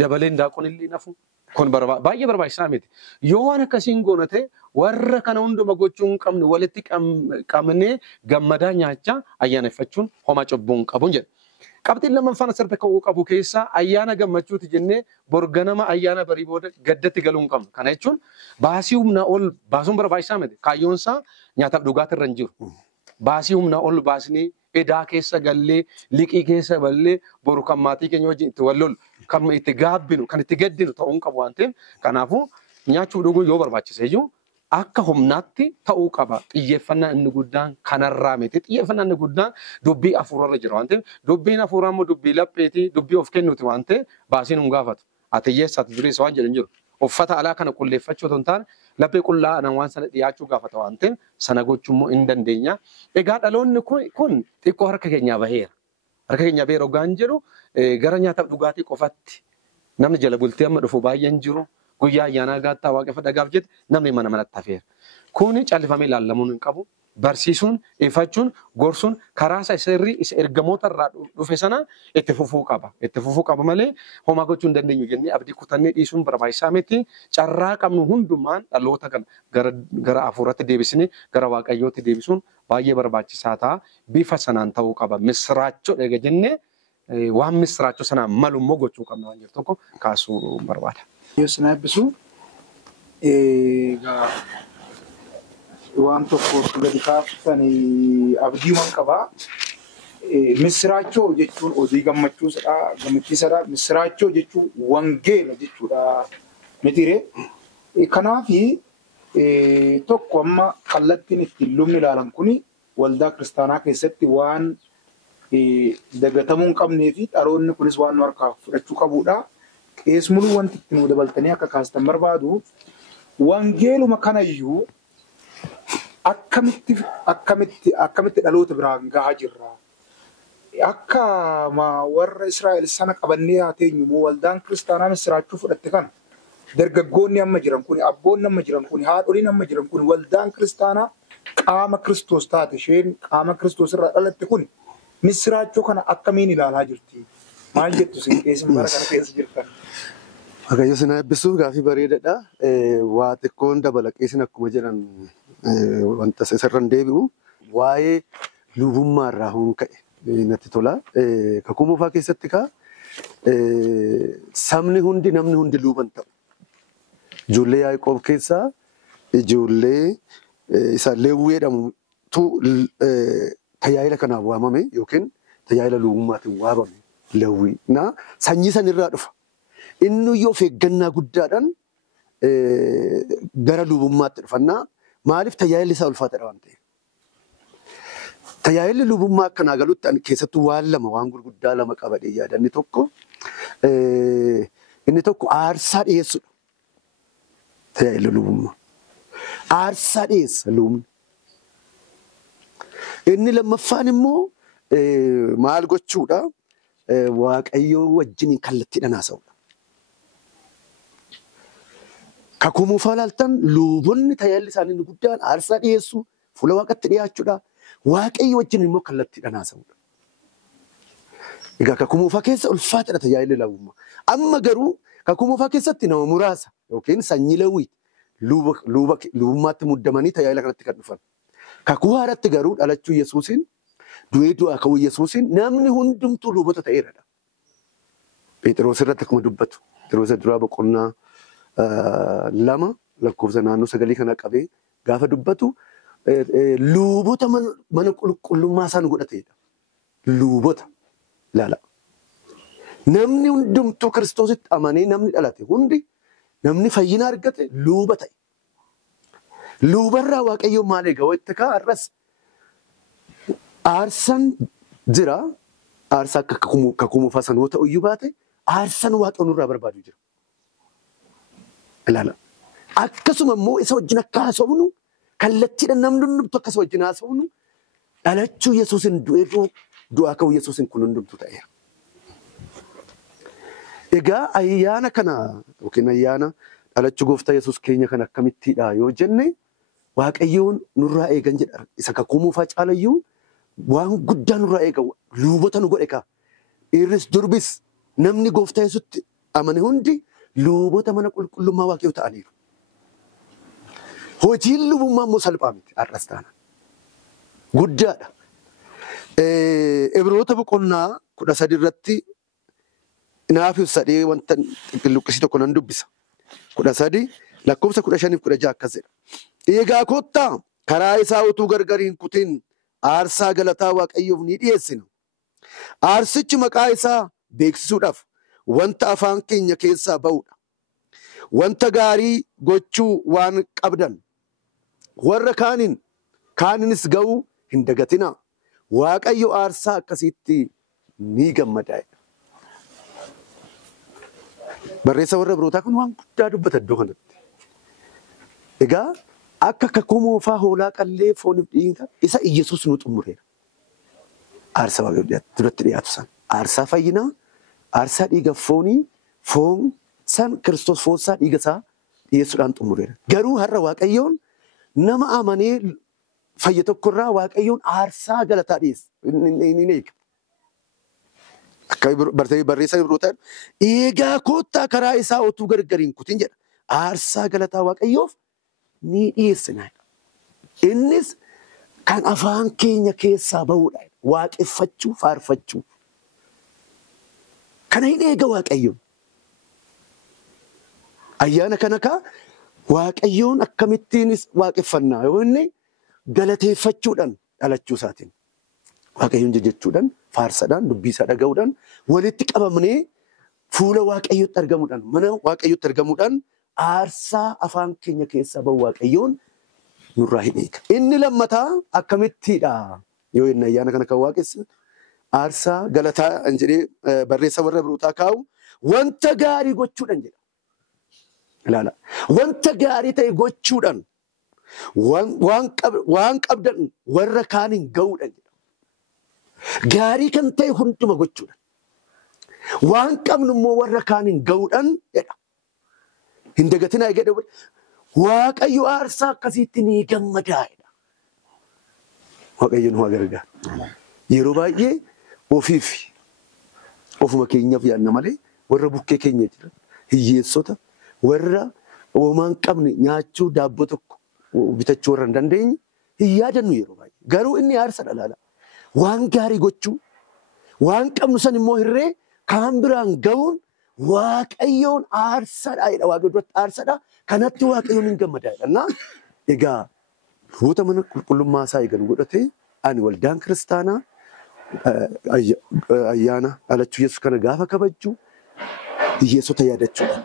dabaleen daaqon illee nafu. Kun baay'ee barbaachisaa miti. Yoo waan akkasiin goona ta'e warra kana hunduma gochuu hin qabne walitti qabnee gammadaa nyaachaa ayyaaneffachuun homaa cubbuu hin qabu jedha. Qabxiin lammaffaan asirratti ka'uu qabu keessaa ayyaana gammachuuti jennee borganama ayyaana barii booda gaddatti galuu hin qabnu. Kana jechuun baasii humnaa ol baasuun barbaachisaa miti. Kaayyoon isaa nyaataaf dhugaatii irra hin jiru. Baasii humnaa ol baasnee edaa keessa gallee liqii keessa ballee boru kan maatii keenya wajjin itti wallolu kan itti gaabbinu kan itti gaddinu ta'uu hin qabu waan ta'eef kanaafuu nyaachuu dhuguu yoo barbaachise iyyuu akka humnaatti ta'uu qaba. Xiyyeeffannaa inni guddaan kanarraa miti. Xiyyeeffannaa inni guddaan dubbii hafuurarra jira waan ta'eef dubbiin hafuuraa immoo dubbii lapheetii dubbii of kennuuti waan ta'eef baasiin hin gaafatu. Ati hiyyeessaati dureessa waan jedhan jiru. Uffata alaa kana qulleeffachuu otoo hin taane laphee qullaa'aan waan sana dhiyaachuu gaafata waan ta'eef sana gochuu immoo hin dandeenya. Egaa dhaloonni kun xiqqoo harka keenyaa baheera. Harka keenyaa baheera ogaan jedhu gara nyaataaf dhugaatii qofatti namni jala bultee amma dhufu baay'een jiru. Guyyaa ayyaanaa gaattaa waaqeffadha gaaf jette namni manatti hafeera. Kuni callifamee ilaalamuun hin qabu. Barsiisuun, ifachuun, gorsuun karaa sirrii isa ergamoota irraa dhufe sana itti fufuu qaba. Itti fufuu qaba malee homaa gochuu hin dandeenyu jennee abdii kutannee dhiisuun barbaachisaa miti. Carraa qabnu hundumaan dhaloota kana gara hafuuratti deebisnee gara waaqayyootti deebisuun baay'ee barbaachisaa ta'a. Bifa sanaan ta'uu qaba. Misiraachoo dhega jennee waan misiraachoo sanaan malu immoo gochuu qabna waan jiru tokko kaasuu barbaada. Yesuun eebbisu waan tokko gadi kaafsanii abdiiwwan qabaa. Misiraachoo jechuun oduu gammachuusadha, gammachiisadha. Misiraachoo jechuun wangeela jechuudha mitiire. Kanaafi tokko amma kallattiin ittiin lubni ilaalan kuni waldaa kiristaanaa keessatti waan dagatamuu hin qabnee fi dhaloonni kunis waan nu harkaa fudhachuu qabudha. Qeesmuluu wanti itti nu dabaltanii akka kaastan barbaadu wangeeluma kanayyuu akkamitti dhaloota biraan gahaa jirra. akka warra Israa'el sana qabannee haa teenyu moo waldaan kiristaanaa misiraachuu fudhatte kana dargaggoonni amma jiran kun abboonni amma jiran kun haadholiin amma jiran kun waldaan kiristaanaa qaama Kiristoos taate isheen qaama Kiristoos irraa dhalatte kun misiraachuu kana akkamiin ilaalaa jirti? Maal jettu isin keessan bara kana keessa jirtan? Waaqayyo isin eebbisuu gaafii bareedaadha. Waa xiqqoon dabalaqee isin akkuma jedhan wanta isarran deebi'u waa'ee lubummaa irraa huun ka'e natti tola. Kakuu moofaa keessatti sabni hundi namni hundi luban ta'u. Ijoollee Yaaqoob keessaa ijoollee isa Lewwii jedhamutu tajaajila kanaaf waamame yookiin tajaajila lubummaatiin waamame Lewwii. Sanyii sanirraa dhufa. Inni yoo of eeggannaa guddaadhaan gara lubummaatti dhufannaa maaliif tajaajilli isaa ulfaataadha waan ta'eef. Tajaajilli lubummaa akkanaa galutti keessattuu waan gurguddaa lama qabadhee yaada. Inni tokko aarsaa dhiyeessuudha. Tajaajilli lubummaa. Aarsaa dhiyeessa lubni. Inni lammaffaan immoo maal gochuudha? Waaqayyoo wajjin kallattiidhaan haasa'uudha. Kakuu moofaa ilaaltan luboonni tajaajilli isaanii inni guddaan aarsaa dhiyeessu, fuula waaqatti dhiyaachuudha. Waaqayyo wajjin immoo kallattiidhaan haasa'uudha. Egaa kakuu moofaa keessa ulfaataadha tajaajilli lubummaa. Amma garuu kakuu moofaa keessatti nama muraasa yookiin sanyii Lewwii lubummaatti muddamanii tajaajila kanatti kan dhufan. Kakuu haaraatti garuu dhalachuu Yesuusiin du'ee du'aa ka'uu Yesuusiin namni hundumtuu lubota ta'eeradha. Phexros irratti akkuma dubbatu. Phexros duraa boqonnaa 2 lakkoofsa naannoo 9 kana qabee gaafa dubbatu lubota mana qulqullummaa isaan godhateedha. Lubota ilaala. Namni hundumtuu Kiristoositti amanee namni dhalate hundi namni fayyina argate luba ta'e. Lubarraa Waaqayyo maal eega wayita arras aarsaan jira. Aarsaa akka kakuu moofaa san yoo ta'u iyyuu baate aarsaan Waaqayyo nurraa barbaadu jira. Ilaala. Akkasuma immoo isa wajjin akka haasofnu kallattiidhaan namni hundumtu akka isa wajjin haasofnu dhalachuu Yesuusin du'aa ka'uu Yesuusin kun hundumtu ta'eera. Egaa ayyaana kana yookiin ayyaana dhalachuu gooftaa Yesuus keenya kan akkamittiidha yoo jenne Waaqayyoon nurraa eegan jedha. Isa kakuu moofaa caalayyuu waan guddaa nurraa eega lubota nu godhe kaa. Irris durbis namni gooftaa Yesuutti amane hundi lubota mana qulqullummaa Waaqayyoo ta'aniiru. Hojiin lubummaa immoo salphaa miti har'as taana. Guddaadha. Ibroota boqonnaa 13 irratti naaf ibsadhee wanta luqqisii tokko nan dubbisa. 13 lakkoofsa 15-16 akkas jedha. Egaa kottaa karaa isaa utuu gargar hin kutin aarsaa galataa Waaqayyoof ni dhiyeessina. Aarsichi maqaa isaa beeksisuudhaaf wanta afaan keenya keessaa ba'uudha. Wanta gaarii gochuu waan qabdan warra kaaninis ga'uu hin dagatina. Waaqayyo aarsaa akkasiitti ni gammada. Barreessa warra birootaa kun waan guddaa dubbata iddoo kanatti. Egaa akka kakuu moofaa hoolaa qallee fooniif dhiiga isa Yesuus nu xumureera. Aarsaa Waaqayyo duratti dhiyaatu san. Aarsaa fayyinaa, aarsaa dhiiga foonii, foon san Kiristoos foonsaa dhiiga isaa dhiyeessuudhaan xumureera. Garuu har'a Waaqayyoon nama amanee fayya tokkorraa Waaqayyoon aarsaa galataa dhiyeessa. Inni eega. Akka barreessa birootaa eegaa kottaa karaa isaa utuu gargar hin kutin jedha. Aarsaa galataa Waaqayyoof ni dhiyeessina. Innis kan afaan keenya keessaa ba'uudha. Waaqeffachuu, faarfachuu. Kana hin eega Waaqayyoon. Ayyaana kana Waaqayyoon akkamittiinis waaqeffannaa yoo inni galateeffachuudhaan dhalachuu isaatiin. Waaqayyoon jajachuudhaan, faarsadhaan, dubbii isaa dhaga'uudhaan, walitti qabamnee fuula Waaqayyootti argamuudhaan, mana Waaqayyootti argamuudhaan aarsaa afaan keenya keessaa ba'u Waaqayyoon nurraa hin eega. Inni lammataa akkamittiidha yoo inni ayyaana kana kan waaqessu aarsaa galataa jedhee barreessa warra birootaa kaa'u wanta gaarii gochuudhaan jedha. Ilaala. Wanta gaarii ta'e gochuudhaan waan qabdan warra kaaniin ga'uudhaan jedha. Gaarii kan ta'e hunduma gochuudha. Waan qabnu immoo warra kaaniin ga'uudhaan jedha. Hin dagatinaa jedha. Waaqayyo aarsaa akkasiitti ni gammadaa jedha. Waaqayyo nu gargaara. Yeroo baay'ee ofiif ofuma keenyaaf yaadna malee warra bukkee keenya jiran hiyyeessota warra oomaan qabne nyaachuu daabboo tokko bitachuu warra hin dandeenye hin yaadannu yeroo baay'ee. Garuu inni aarsa dhalaala. Waan gaarii gochuu waan qabnu san immoo hirree kaan biraan ga'uun waaqayyoon aarsaadha jedha. Waaqayyoon aarsaadha. Kanatti waaqayyoon hin gammadaa. Egaa luboota mana qulqullummaa isaa eegan godhatee ani waldaan kiristaanaa ayyaana dhalachuu Yesuus kana gaafa kabajju hiyyeessota yaadachuudha.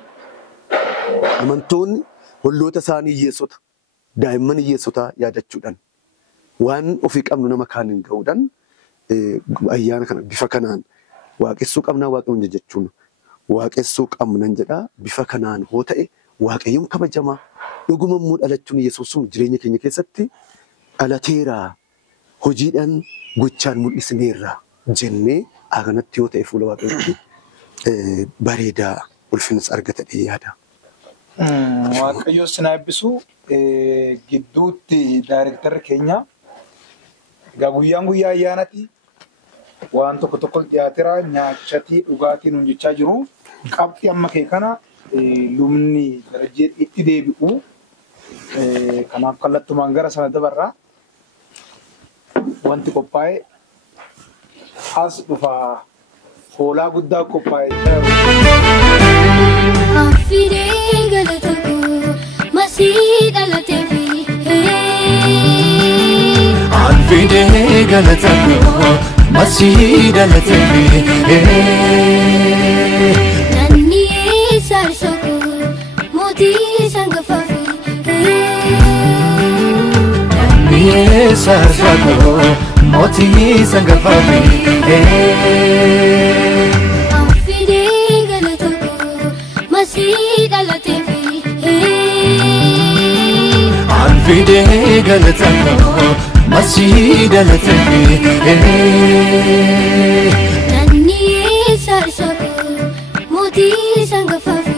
Amantoonni holloota isaanii hiyyeessota daa'imman hiyyeessotaa yaadachuudhaan waan ofii qabnu nama kaaniin ga'uudhaan ayyaana kana bifa kanaan waaqessuu qabnaa waaqayyoon jechuun waaqessuu qabnan jedhaa bifa kanaan hoo ta'e waaqayyoon kabajamaa dhuguma immoo dhalachuun Yesuus sun jireenya keenya keessatti dhalateeraa hojiidhaan gochaan mul'isneerra jennee aganatti yoo ta'e fuula waaqayyootti bareedaa ulfinas argatadhee yaada. Waaqayyo sinaa eebbisu gidduutti daayirektarri keenya egaa guyyaa ayyaanati waan tokko dhiyaateera nyaachatii dhugaatii nuun jechaa jiru qabxii amma kee kana lubni darajee itti deebi'u kanaaf kallattumaan gara sana dabarraa wanti qophaa'e as dhufa hoolaa guddaa qophaa'e Affidee galataku masii dhalateefi Affidee galataku masii dhalateefi Nanni saarsaku mootii sangafaafi Nanni saarsaku mootii sangafaafi Affidee galataku masii dhalateefi Affidee galataku masii dhalateefi Nanni saarsaku mootii sangafaafi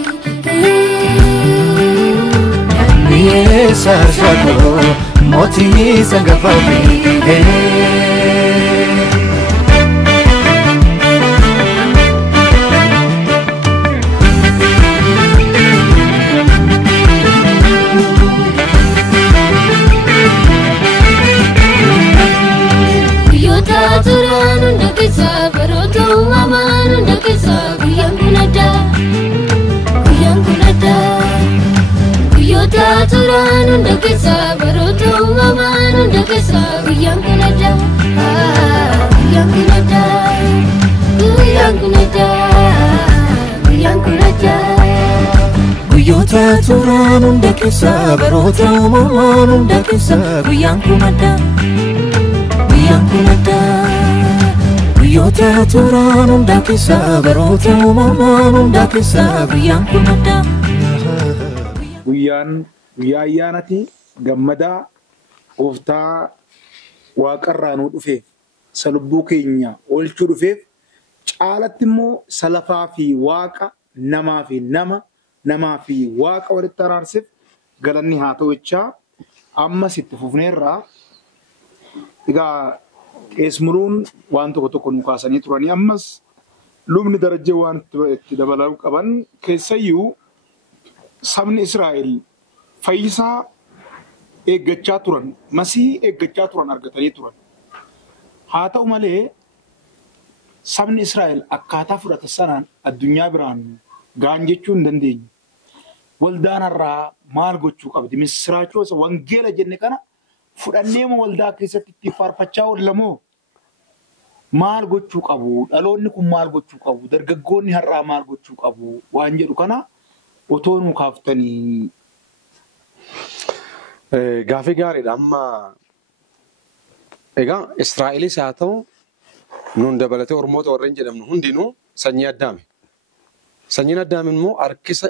Nanni saarsaku mootii sangafaafi Turaan hunda keessa baroota uumamaan hunda keessa guyyaan kun addaa guyyoota turaan hunda keessa baroota uumamaan hunda keessa guyyaan kun addaa Guyyoota turaan hunda keessa baroota uumamaan hunda keessa guyyaan kun addaa Guyyoota turaan hunda keessa baroota uumamaan hunda keessa guyyaan kun addaa. guyyaa ayyaanati gammadaa gooftaa waaqarraa nuu dhufeef salubbuu keenya oolchuu dhufeef caalatti immoo salafaa fi waaqa namaa fi waaqa walitti araarseef galanni haa ta'u jechaa ammas itti fufneerraa egaa qeesmuruun waan tokko nu kaasanii turanii ammas lubni darajee waan itti dabaluu qaban keessayyuu sabni Israa'el fayyisaa eeggachaa turan masii eeggachaa turan argatanii turan haa ta'u malee sabni Israa'el akkaataa fudhata sanaan addunyaa biraan gaan jechuu hin dandeenye waldaanarraa maal gochuu qabdi misiraachoo isa wangeela jenne kana fudhannee waldaa keessatti itti faarfachaa oollamoo maal gochuu qabu dhaloonni kun maal gochuu qabu dargaggoonni har'aa maal gochuu qabu waan jedhu kana otoo nu kaaftanii. Gaafii gaariidha amma egaa Israa'elis haa ta'u nuun dabalatee Oromoota warreen jedhamnu hundinuu sanyii Addaami. Sanyiin Addaami immoo harkisa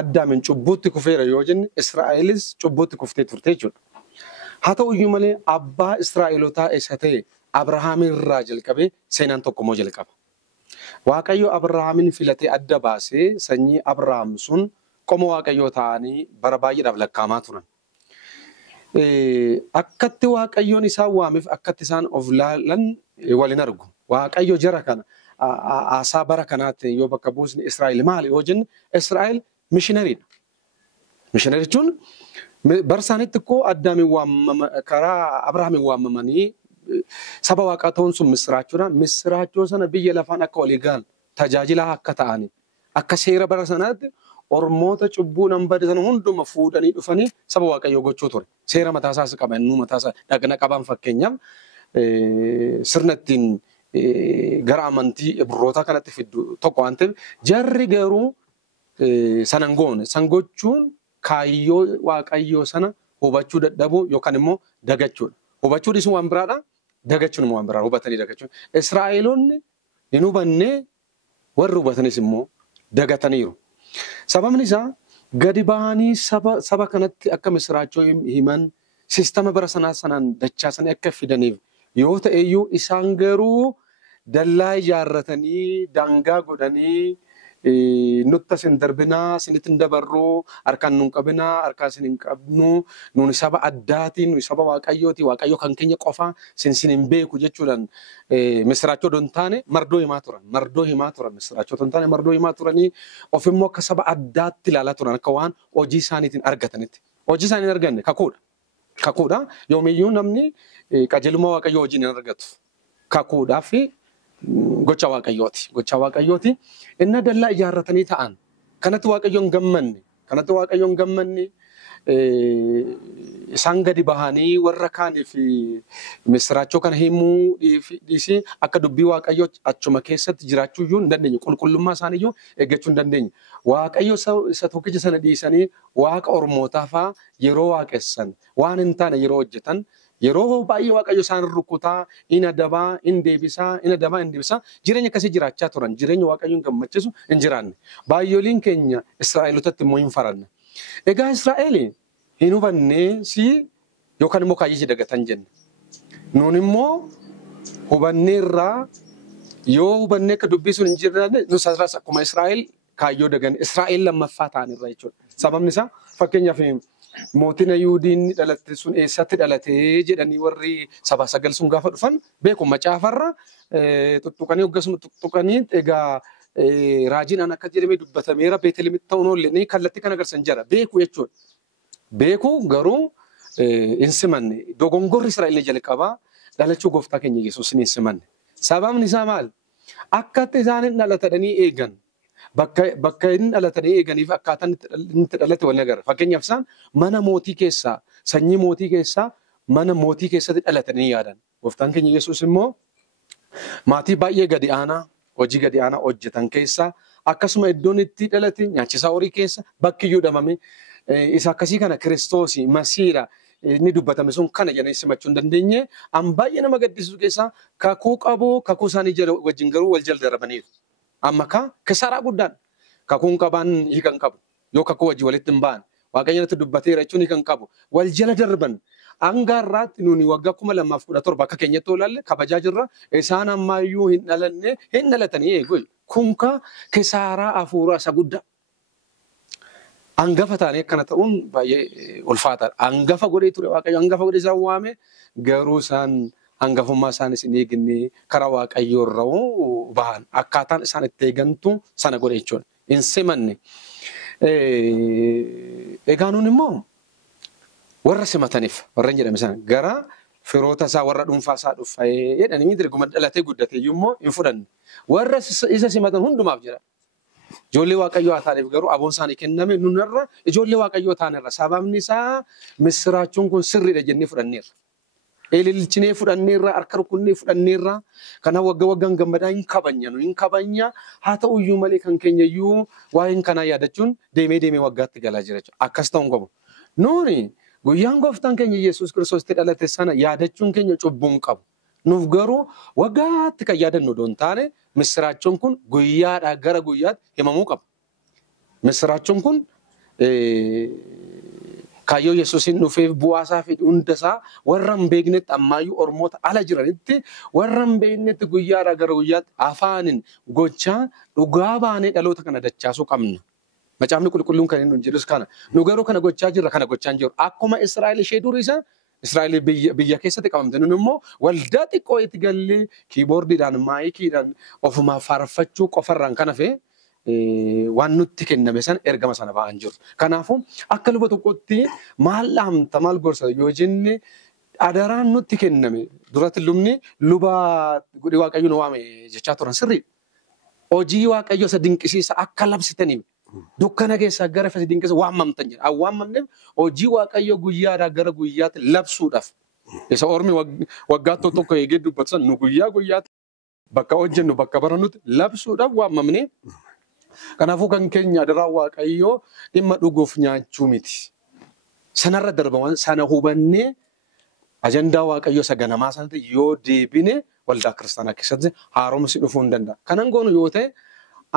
Addaamin cubbuutti kufeera yoo jenne Israa'elis cubbuutti kuftee turte jechuudha. Haa ta'u iyyuu malee abbaa Israa'elotaa isa ta'e Abrahaamirraa jalqabee seenaan tokko moo jalqaba. Waaqayyo Abrahaamin filatee adda baasee sanyii Abrahaam sun qomoo Waaqayyoo ta'anii bara baay'eedhaaf lakkaamaa turan. Akkatti Waaqayyoon isaan waameef akkatti isaan of laalan waliin argu. Waaqayyo jara kana aasaa bara kanaatti yoo bakka buusni Israa'el maali yoo jenne Israa'el mishinariidha. Mishinari jechuun barsaanitti koo Addaamiin waamama karaa Abrahaamin waamamanii saba Waaqaa ta'uun sun misiraachuudha. Misiraachoo sana biyya lafaan akka walii galan tajaajilaa akka ta'anii akka seera bara sanaatti Ormoota cubbuu nan badisan hunduma fuudhanii dhufanii saba Waaqayyoo gochuu ture. Seera mataasaas qaban nu mataasaa dhaqna qaban fakkeenyaaf sirna ittiin gara amantii Ibroota kanatti fiddu tokko waan ta'eef jarri garuu sanan goone san gochuun kaayyoo Waaqayyoo sana hubachuu dadhabuu yookaan immoo dagachuudha. Hubachuu dhiisuun waan biraadha. Dagachuun waan biraa hubatanii dagachuun. Israa'eloonni hin hubannee warri hubatanis immoo dagataniiru. Sababni isaa gadi bahanii saba kanatti akka misiraachoo himan sistama bara sanaan dachaasanii akka fidaniif yoo ta'eyyuu isaan garuu dallaa ijaarratanii daangaa godhanii nutti asin darbinaa isinitti hin dabarruu harkaan nuun qabinaa harkaan isin hin qabnu nuuni saba addaatiin nuyi saba Waaqayyooti Waaqayyo kan keenya qofaa isin hin beeku jechuudhaan misiraachoo don taane mardoo himaa turan misiraachoo don taane mardoo himaa turanii ofimmoo akka saba addaatti ilaalaa turan akka waan hojii isaaniitiin argatanitti. Hojii isaanii hin arganne kakuudha yoomiyyuu namni qajeelummaa Waaqayyoo hojiin hin argatu kakuudhaa fi gocha Waaqayyooti. Inni dallaa ijaarratanii ta'an kanatti Waaqayyoon gammanne isaan gadi bahanii warra kaaniif misiraachoo kana himuu dhiisii akka dubbii Waaqayyoo achuma keessatti jiraachuuyyuu hin dandeenye. Qulqullummaa isaaniiyyuu eeggachuu hin dandeenye. Waaqayyo isa tokkicha sana dhiisanii Waaqa Ormootaa fa'aa yeroo waaqessan waan hin taane yeroo hojjetan yeroo baay'ee Waaqayyo isaan rukutaa in adabaa in deebisaa jireenya akkasii jiraachaa turan. Jireenya Waaqayyoon gammachiisu hin jiraanne. Baay'ooliin keenya Israa'eelotatti immoo hin faranne. Egaa Israa'eel hin hubannee yookaan immoo kaayyoo dagatan jenna. Nuun immoo hubanneerraa yoo hubannee akka dubbii sun hin jirre nus akkuma Israa'eel kaayyoo dagan Israa'eel lammaffaa ta'anirra jechuudha. Sababni isaa fakkeenyaaf mootiin Yihuudiin dhalate sun eessatti dhalatee jedhanii warri saba sagal sun gaafa dhufan beeku macaafarra tuttuqanii hoggasuma tuttuqanii egaa raajiin akka jedhamee dubbatameera Beetelemitti ta'uun oollee kallattii kan agarsiisan jira beeku jechuudha. Beeku garuu hin simanne dogongorri Israa'el jalqabaa dhalachuu gooftaa keenya Yesuus hin simanne. Sababni isaa maal? Akkatti isaan hin dhalatanii eegan. Bakka inni dhalatanii eeganiif akkaataan inni dhalate wal agarra. Fakkeenyaaf isaan mana mootii keessaa sanyii mootii keessaa mana mootii keessatti dhalatanii yaadan. Gooftaan keenya Yesuus immoo maatii baay'ee gadi aanaa hojii gadi aanaa hojjetan keessaa akkasuma iddoon itti dhalate nyaachisaa horii keessa bakkiyyuu dhamame isa akkasii kana Kiristoosii masiidha inni dubbatame sun kana jedhanii simachuu hin dandeenye an baay'ee nama gaddisiisu keessaa kakuu qaboo kakuu isaanii wajjin garuu wal jala darbaniiru. Amma kisaaraa guddaan kakuun qabaan hiikan qabu yoo kakuu wajji walitti hin ba'an Waaqayyo natti dubbateera jechuun hiikan qabu wal jala darban hanga har'aatti nuuni waggaa 2017 akka keenyatti olaalle kabajaa jirra isaan ammayyuu hin dhalatanii eegu kun kisaaraa hafuuraa isa guddaa. Hangafa taanee akkana ta'uun baay'ee ulfaataadha. Hangafa godhee ture Waaqayyo hangafa godhee isaan waame garuu isaan hangafummaa isaanis hin eegne karaa Waaqayyoo irraa bahan akkaataan isaan itti eegantu sana godhe jechuudha. Hin simanne. Egaa nuun immoo warra simataniif warra hin jedhame sana gara firoota isaa warra dhuunfaa isaa dhufee jedhanii dirguma dhalatee guddate immoo hin fudhanne. Warra isa simatan hundumaaf jira. Ijoollee Waaqayyoo haa taaneef garuu aboon isaanii kenname nunarra ijoollee Waaqayyoo taanerra. Sababni isaa misiraachuun kun sirriidha jennee fudhanneerra. Eelilchinee fudhanneerra harka rukunnee fudhanneerra kana waggaan gammadaa hin kabanya haa ta'uyyuu malee kan keenyayyuu waa'een kanaa yaadachuun deemee waggaatti galaa jira jechuudha. Akkas ta'uun qabu. Nuuni guyyaan gooftaan keenya Yesuus Kiristoos itti dhalate sana yaadachuun keenya cubbuun qabu. Nuuf garuu waggaatti kan yaadannu doon taane misiraachuun kun guyyaadhaa gara guyyaatti himamuu qaba. Misiraachuun kun Kaayyoo Yesuusin dhufeef bu'aasaa fi hundasaa warra hin beeknetti ammayyuu Oromoota ala jiranitti warra hin beeknetti guyyaadhaa gara guyyaatti afaanin gochaa dhugaa baanee dhaloota kana dachaasuu qabna. Macaafni qulqulluun kan inni jedhus kana. Nu garuu kana gochaa jirra kana gochaa hin jiru. Akkuma Israa'el ishee durii isa Israa'el biyya keessatti qabamte nun immoo waldaa xiqqoo itti gallee kiiboordiidhaan maayikiidhaan ofuma faarfachuu qofarraan kan hafe waan nutti kenname san ergama sana ba'an jiru. Kanaafuu akka luba tokkotti maal dhaamta maal gorsa yoo jenne adaraan nutti kenname duratti lubni luba godhi Waaqayyo nu waame jechaa turan sirrii. Hojii Waaqayyo isa dinqisiisa akka labsitaniif dukkana keessaa gara fasi dinqisiisa waamamtan jedha. Waamamneef hojii Waaqayyo guyyaadhaa gara guyyaatti labsuudhaaf. Isa ormi waggaa tokko eegee dubbatu san nu guyyaa guyyaatti bakka hojjennu bakka barannutti labsuudhaaf waamamne. Kanaafuu kan keenya adaraa Waaqayyoo dhimma dhuguuf nyaachuu miti. Sanarra darbaman sana hubannee ajandaa Waaqayyoo isa ganamaa sanatti yoo deebine waldaa kiristaanaa keessatti haaromsi dhufuu hin danda'a. Kanan goonu yoo ta'e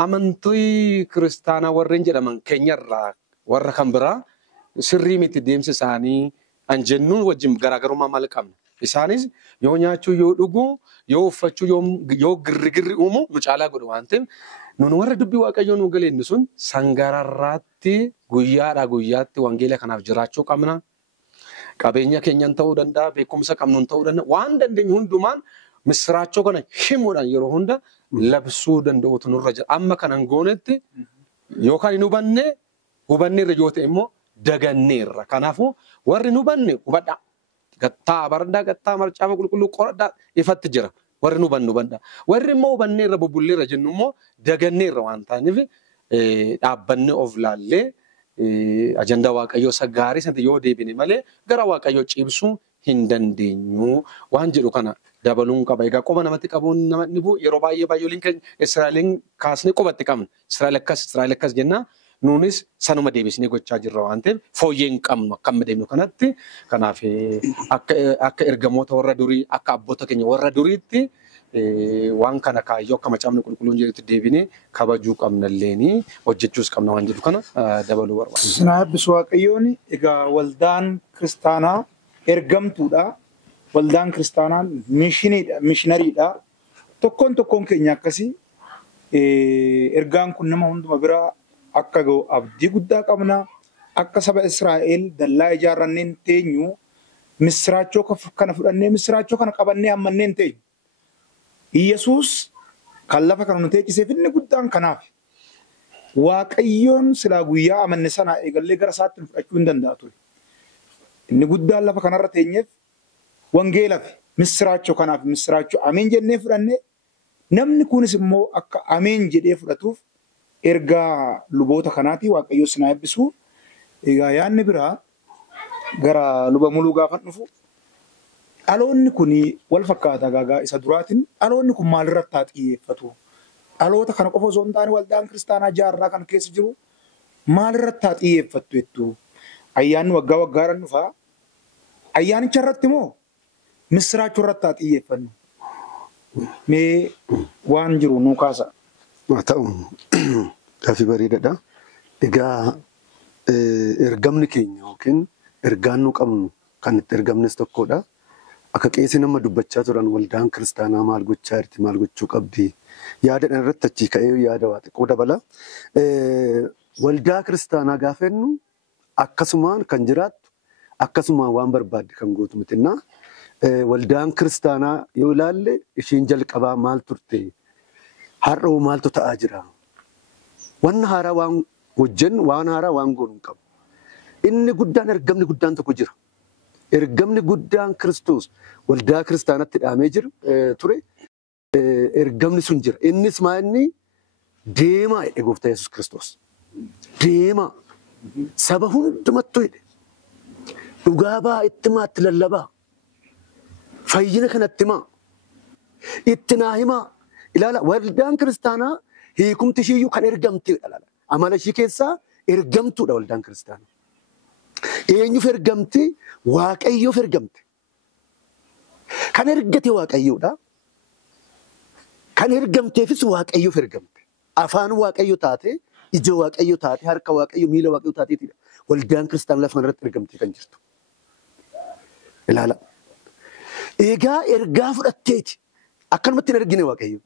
amantii kiristaanaa warreen jedhaman keenyarraa warra kan biraa sirrii miti deemsi isaanii an jennuun wajjin garaagarummaa maal qabna. Isaanis yoo nyaachuu yoo dhuguu yoo uffachuu yoo girrigirri uumu nu caalaa godhu waan ta'eef nun warra dubbii Waaqayyoo nu galeenni sun sangararraatti guyyaadhaa guyyaatti wangeela kanaaf jiraachuu qabna. Qabeenya keenyan ta'uu danda'a, beekumsa qabnuun ta'uu danda'a. Waan dandeenyu hundumaan misraachoo kana himuudhaan yeroo hunda labsuu danda'uutu nurra jira. Amma kanan goonetti yookaan hin hubanneerra yoo ta'e immoo daganneerra. Kanaafuu warri hin hubanne hubadhaa. Gattaa bardaa gattaa marcaafa qulqulluu qoradhaa ifatti jira. Warri hubannu hubadhaa. Warri immoo hubanneerra bubbulleerra jennu immoo daganneerra waan ta'aniif dhaabbanne of laallee ajandaa Waaqayyoo isa gaarii sanatti yoo deebine malee gara Waaqayyoo cibsuu hin dandeenyu waan jedhu kana dabaluun qaba. Egaa qofa namatti qabuun namni bu'u yeroo baay'ee baay'ooliin keenya Israa'eliin kaasnee qubatti qabna. Israa'el akkas jennaa nuunis sanuma deebisnee gochaa jirra waan ta'eef fooyyee hin qabnu akka amma deemnu kanatti. Kanaaf akka ergamoota warra durii akka abboota keenya warra duriitti waan kana kaayyoo akka macaafni qulqulluun jedhutti deebinee kabajuu qabnalleeni hojjechuus qabna waan jedhu kana dabaluu barbaada. Sinaa eebbisu Waaqayyoon egaa waldaan kiristaanaa ergamtuudha. Waldaan kiristaanaa mishinariidha. Tokkoon keenya akkasii ergaan kun nama hunduma biraa akka ga'u abdii guddaa qabna. Akka saba Israa'el dallaa ijaarranneen teenyu misraachoo kana fudhannee misraachoo kana qabannee hammanneen teenyu. Iyesuus kan lafa kana nu teechiseef inni guddaan kanaaf. Waaqayyoon silaa guyyaa amanne sana eegallee gara isaatti fudhachuu hin danda'a ture. Inni guddaan lafa kanarra teenyeef wangeelaaf misraachoo kanaaf misraachoo ameen jennee fudhannee namni kunis immoo akka ameen jedhee fudhatuuf ergaa luboota kanaati Waaqayyoo sinaa eebbisu. Egaa yaadni biraa gara luba muluu gaafan dhufu dhaloonni kun wal fakkaata gaagaa isa duraatiin dhaloonni kun maalirratti haa xiyyeeffatu? Dhaloota kana qofa osoo hin taane waldaan kiristaanaa jaarraa kan keessa jiru maalirratti haa xiyyeeffattu jettu? Ayyaanni waggaa waggaadhaan dhufaa. Ayyaanicha irratti moo misraachuu irratti haa xiyyeeffannu? Mee waan jiru nuu kaasa. Haa ta'u gaaffii bareedaadha. Egaa ergamni keenya yookiin ergaan nu qabnu kan itti ergamnes tokkodha. Akka qeessi nama dubbachaa turan waldaan kiristaanaa maal gochaa jirti maal gochuu qabdi yaada irratti achi ka'ee yaada waa xiqqoo dabala. Waldaa kiristaanaa gaafa jennu akkasumaan kan jiraattu akkasumaan waan barbaadde kan gootu mitinnaa. Waldaan kiristaanaa yoo ilaalle ishiin jalqabaa maal turte har'a maaltu ta'aa jira. Waan haaraa waan hojjennu waan haaraa waan goonu hin qabu. Inni guddaan ergamni guddaan tokko jira. Ergamni guddaan Kiristoos waldaa kiristaanatti dhaamee jiru ture. Ergamni sun jira. Innis maalni deemaa jedhe gooftaa Yesuus Kiristoos. Deemaa saba hundumattuu jedhe. Dhugaa ba'aa itti himaa itti lallabaa. Fayyina kanatti himaa. Itti naa himaa. Ilaala waldaan kiristaanaa hiikumti ishiiyyuu kan ergamteedha. Amala ishii keessaa ergamtuudha waldaan kiristaanaa. Eenyuuf ergamti? Waaqayyoof ergamte. Kan ergate Waaqayyoodha. Kan ergamteefis Waaqayyoof ergamte. Afaan Waaqayyo taate, ija Waaqayyo taate, harka Waaqayyo, miila Waaqayyo taateetidha. waldaan kiristaanaa lafa irratti argamtee kan jirtu. Ilaala. Egaa ergaa fudhatteeti akkanumatti hin argine Waaqayyo.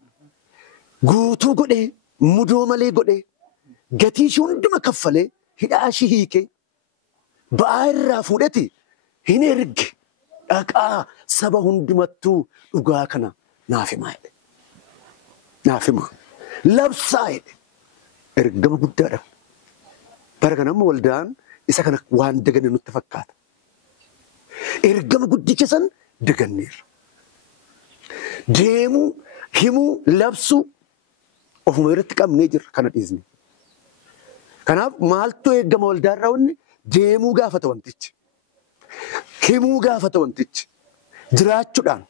Guutuu godhee mudoo malee godhee gatii ishee hunduma kaffalee hidhaa ishee hiikee ba'aa irraa fuudheti hin erge dhaqaa saba hundumattuu dhugaa kana naaf himaa jedhe. Naaf himaa. Labsaa jedhe. Ergama guddaadha. Bara kana amma waldaan isa kana waan dagane nutti fakkaata. Ergama guddicha san daganneerra. Deemuu, himuu, labsuu ofuma irratti qabnee jirra kana dhiisne. Kanaaf maaltu eegama waldaarraa wanni deemuu gaafata wantichi. Himuu gaafata wantichi. Jiraachuudhaan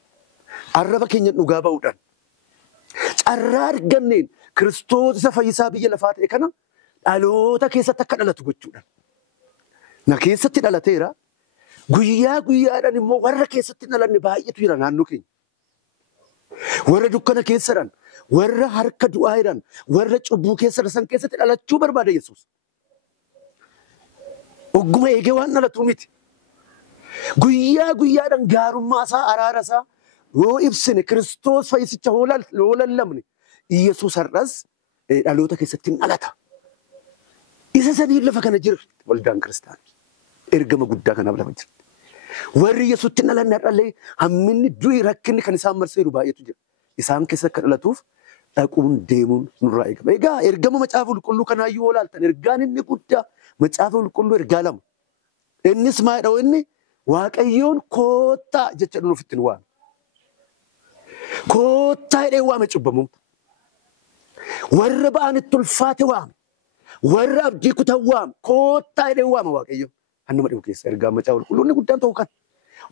arraba keenya dhugaa ba'uudhaan carraa arganneen Kiristoos isa fayyisaa biyya lafaa ta'e kana dhaloota keessatti akka dhalatu gochuudhaan. Na keessatti dhalateera. Guyyaa guyyaadhaan immoo warra keessatti dhalanne baay'eetu jira naannoo keenya. Warra dukkana keessadhaan, warra harka du'aadhaan, warra cubbuu keessadha san keessatti dhalachuu barbaada Yesuus. Ogguma eegee waan dhalatu miti. Guyyaa guyyaadhaan gaarummaa isaa, araara isaa yoo ibsine Kiristoos fayyisicha yoo lallabne Yesuus har'as dhaloota keessatti hin dhalata. Isa sadiin lafa kana jira waldaan kiristaanaa. Ergama guddaa kanaaf lafa jirti. Warri Yesuutti hin dhalanne har'allee hamminni du'i rakkinni kan isaan marseeru baay'eetu jira. Isaan keessa akka dhalatuuf dhaquun deemuun nurraa eegama. Egaa ergama macaafa qulqulluu kanaa yoo ilaaltan ergaan inni guddaa macaafa qulqulluu ergaa lama. Innis maalidha inni Waaqayyoon koottaa jecha dhuun ofitti hin waame. Koottaa jedhee waame cubbamoota. Warra ba'an itti ulfaate waame. Warra abdii kutan waame. Koottaa jedhee waame Waaqayyo. Hannuma dhibu keessa ergaa macaafa qulqulluu inni guddaan ta'uu kan.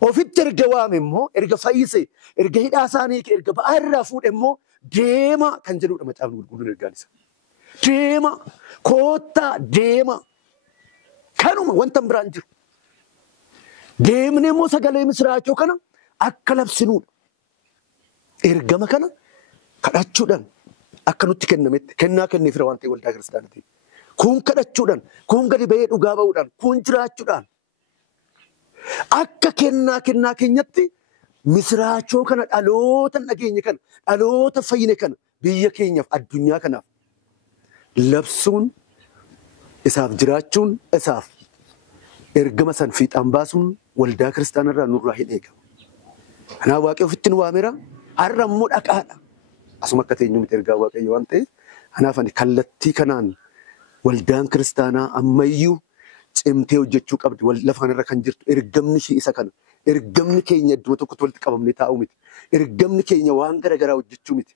Ofitti erga waame immoo erga fayyise erga hidhaa isaanii erga ba'aa irraa fuudhe immoo deema kan jedhudha macaafni qulqulluun ergaan isa. Deema koottaa deema kanuma wanta biraan jiru. Deemnee immoo sagalee misiraachoo kana akka labsinuudha. Ergama kana kadhachuudhaan akka nutti kennametti kennaa kenneefira waan ta'e waldaa kiristaanaati. Kun kadhachuudhaan, kun gadi ba'ee dhugaa ba'uudhaan, kun jiraachuudhaan akka kennaa keenyatti misiraachoo kana dhaloota dhageenye kana dhaloota fayyine kana biyya keenyaaf addunyaa kanaaf labsuun isaaf jiraachuun isaaf ergama san fiixaan baasuun waldaa kiristaanarraa nurraa hin eegamu. Kanaaf Waaqayyo ofitti nu waameera har'a immoo dhaqaadha. Asuma akka teenyu miti ergaa Waaqayyo waan ta'eef kanaaf ani kallattii kanaan waldaan kiristaanaa ammayyuu cimtee hojjechuu qabdi. Lafa kanarra kan jirtu ergamni ishee isa kana. Ergamni keenya iddoo tokkotti walitti qabamnee taa'uu miti. Ergamni keenya waan garaagaraa hojjechuu miti.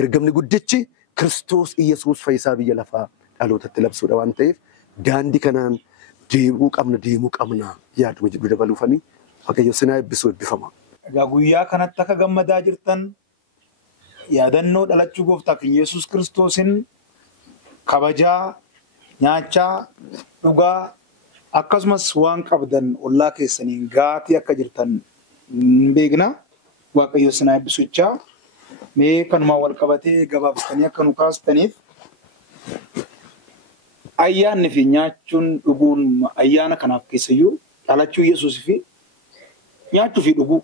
Ergamni guddichi Kiristoos Iyesuus fayyisaa biyya lafaa dhalootatti labsuudha waan ta'eef daandii kanaan deemuu qabna yaaduma jedhu dabaluufanii Waaqayyo sinaa eebbisuu eebbifama. Egaa guyyaa kanatti akka gammadaa jirtan yaadannoo dhalachuu gooftaa keenya Yesuus Kiristoosin kabajaa nyaachaa dhugaa akkasumas waan qabdan ollaa keessaniin gaatii akka jirtan beekna. Waaqayyo sinaa eebbisuu mee kanumaan wal qabatee gabaabsitanii akka nu kaastaniif ayyaanni fi nyaachuun dhuguun ayyaana kanaaf keessayyuu dhalachuu Yesuus fi nyaachuu fi dhuguu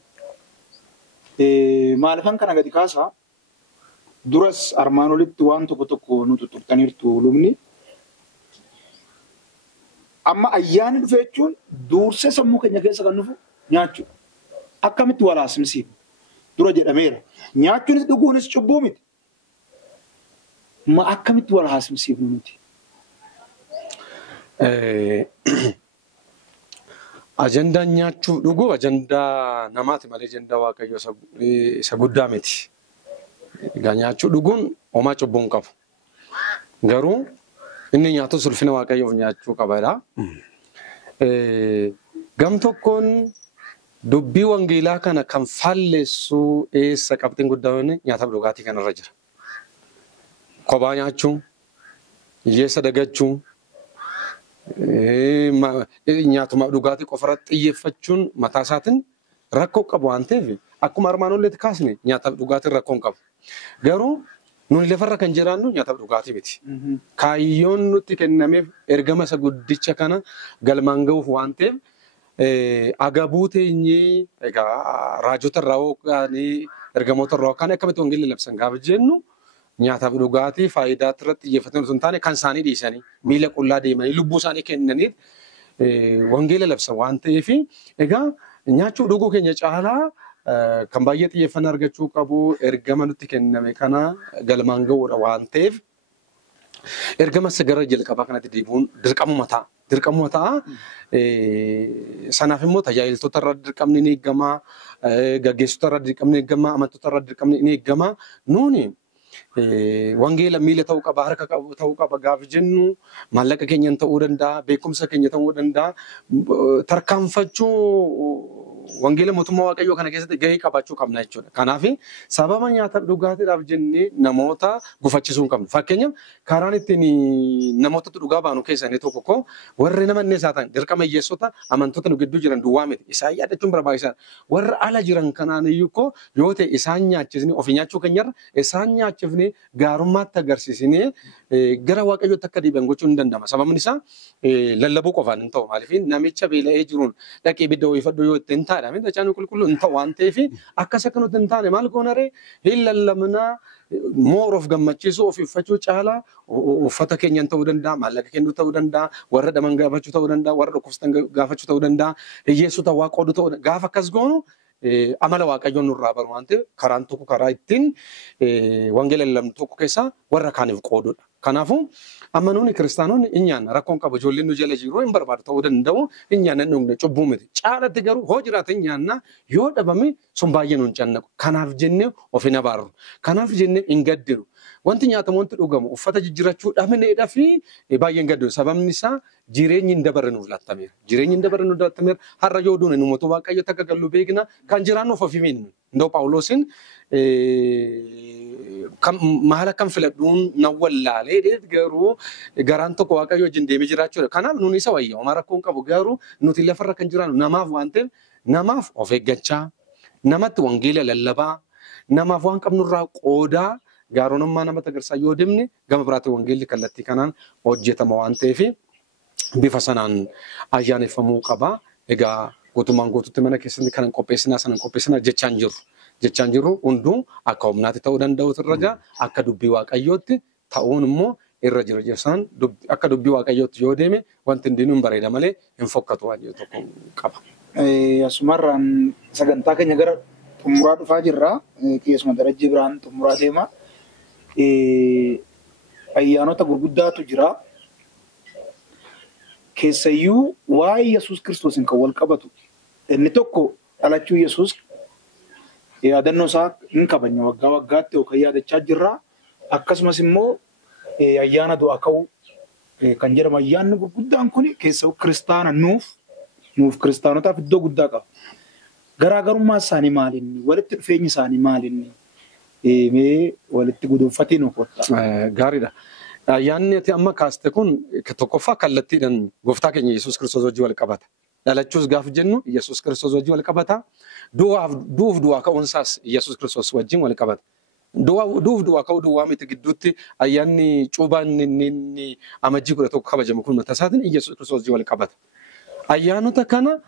maalifan kana gadi kaasaa duras armaan olitti waan tokko nu tutturtaniirtu lubni. Amma ayyaanni dhufe jechuun duursee sammuu keenya keessa kan dhufu nyaachuu. Akkamitti wal haasimsiifna dura jedhameera. Nyaachuunis dhuguunis cubbuu miti. Ma akkamitti wal haasimsiifnu nuti? Ajandaan nyaachuu dhuguu ajandaa namaati malee ajandaa Waaqayyo isa guddaa miti. Egaa nyaachuu dhuguun homaa cubbuu hin qabu. Garuu inni nyaatus ulfina Waaqayyoof nyaachuu qabadha. Gam tokkoon dubbii wangeelaa kana kan faalleessuu eessa qabxiin guddaan nyaataaf dhugaatii kanarra jira. Kophaa nyaachuu, hiyyeessa dagachuu, nyaatumaaf dhugaatii qofarratti xiyyeeffachuun mataa isaatiin rakkoo qabu waan ta'eef akkuma armaan olitti kaasne nyaataaf dhugaatiin rakkoo hin qabu. Garuu Nuni lafarra kan jiraannu nyaataaf dhugaatii miti. Kaayyoon nutti kennameef ergama isa guddicha kana galmaan ga'uuf waan ta'eef agabuu teenyee egaa raajota irraa hooqanii ergamoota irraa hooqanii akkamitti wangeelli labsan gaafa jennu nyaataaf dhugaatii faayidaa irratti xiyyeeffatan osoo hin taane kan isaanii dhiisanii miila qullaa deemanii lubbuu isaanii kennaniif wangeela labsan waan ta'eef egaa nyaachuu dhuguu keenya caalaa kan baay'ee xiyyeeffannaa argachuu qabu ergama nutti kenname kana galmaan ga'uudha waan ta'eef ergama gara jalqabaa kanatti deebi'uun dirqamuma ta'a. Dirqamuma ta'a. Sanaaf immoo tajaajiltoota irraa dirqamni ni eegama, gaggeessitoota irraa dirqamni ni eegama, amantoota irraa dirqamni ni eegama. Nuuni wangeela miila ta'uu qaba, harka ta'uu qaba gaafa jennu maallaqa keenyan ta'uu danda'a, beekumsa keenya ta'uu danda'a. Tarkaanfachuu wangeela mootummaa Waaqayyoo kana keessatti gahee qabaachuu qabna jechuudha. Kanaaf sababa nyaataaf dhugaatiidhaaf jennee namoota gufachiisuu hin qabnu. Fakkeenyaaf karaan ittiin namoota dhugaa baanu keessaa inni tokko warri nama inni isaa ta'an dirqama hiyyeessota amantoota nu gidduu jiran duwwaa miti. Isaan yaadachuun barbaachisaadha. Warra ala jiran kanaan iyyuu yoo ta'e isaan nyaachisnee ofii nyaachuu keenyarra isaan nyaachifnee gaarummaatti agarsiisnee gara Waaqayyootti akka deebi'an gochuun ni danda'ama. Sababni isaa lallabuu qofaan hin ta'u. Maaliif namicha beela'ee jiruun dhaqee ibidda ho'ifadhu yoo ittiin taadha. Dachaan qulqulluu hin ta'u waan ta'eef akkas akka nuti hin taane maal goonaree hin lallabnaa mooroof gammachiisuu of uffachuu caalaa uffata keenyan ta'uu danda'a, maallaqa kennuu ta'uu danda'a, warra dhaman gaafachuu ta'uu danda'a, warra dhukkubsatan gaafachuu ta'uu danda'a, hiyyeessota waa qooduu ta'uu danda'a. Gaafa akkas goonu amala Waaqayyoon nurraa baru waan ta'eef karaan tokko karaa ittiin wangeela lallabnu tokko keessaa warra kaaniif qoodudha. Kanaafuu amma nuuni kiristaanonni hin nyaanna rakkoon qabu ijoolleen nu jala jiru hin barbaadu ta'uu danda'u hin nyaanna dhugna cubbuu miti. Caalatti garuu hoo jiraate hin nyaanna yoo dhabame sun baay'ee nu hin cannaqu. Kanaaf jennee of hin abaarru. Kanaaf jennee hin gaddiru. Wanti nyaatamu wanti dhugamu uffata jijjiirachuu dhabneedhaa fi baay'ee hin gaddiru. Sababni isaa jireenyi hin dabarre nuuf lattameera. Jireenyi hin dabarre nuuf lattameera. Har'a yoo duune nu mootummaa Waaqayyootti akka gallu beekna kan jiraannuuf of himin. Indoo Phaawulosin maal akkam filadhuun na wallaalee garuu garaan tokko Waaqayyo wajjin deemee jiraachuudha. Kanaaf nuuni isa wayya homaa rakkoon qabu garuu nuti lafarra kan jiraannu namaaf waan ta'eef namaaf of eeggachaa namatti wangeela lallabaa namaaf waan qabnurraa qoodaa gaarummaa namatti agarsiisaa yoo deemne gama biraatti wangeelli kallattii kanaan hojjetama waan ta'eef bifa sanaan ayyaaneffamuu qaba. Egaa guutummaan guutuutti mana keessatti kanan qopheessinaa jechaan jiru hunduu akka humnaatti ta'uu danda'u irra akka dubbii Waaqayyootti ta'uun immoo irra jira jechuun akka dubbii Waaqayyootti yoo deeme wanti hundiinuu hin bareeda malee hin fokkatu waan tokko qaba. Asumarraan sagantaa keenya gara xumuraa dhufaa jirra. Keessuma darajii biraan xumuraa deema. Ayyaanota gurguddaatu jira. Keessayyuu waa'ee Yesuus Kiristoosiin kan wal qabatu. Inni tokko dhalachuu Yesuus yaadannoo isaa hin kabajne waggaa waggaatti yookaan yaadachaa jirra. Akkasumas immoo ayyaana du'aa ka'uu kan jedhamu ayyaanni gurguddaan kun keessa kiristaana nuuf kiristaanotaaf iddoo guddaa qaba. Garaagarummaa isaanii maalinni? Walitti dhufeenyi isaanii maalinni? Mee walitti guduunfatee nu kotta. Gaariidha. Ayyaanni ati amma kaaste kun tokkoffaa kallattiidhaan gooftaa keenya Yesuus Kiristoos wajjin wal qabata. Dhalachuus gaafa jennu Yesuus Kiristoos wajjin wal qabata. Du'aa ka'uunsaas Yesuus Kiristoos wajjin wal qabata. Du'aa ka'uu duwwaa miti gidduutti ayyaanni cuubaan inni amajjii 11 kabajamu kun mataa isaatiin Yesuus Kiristoos wajjin wal qabata. Ayyaanota kana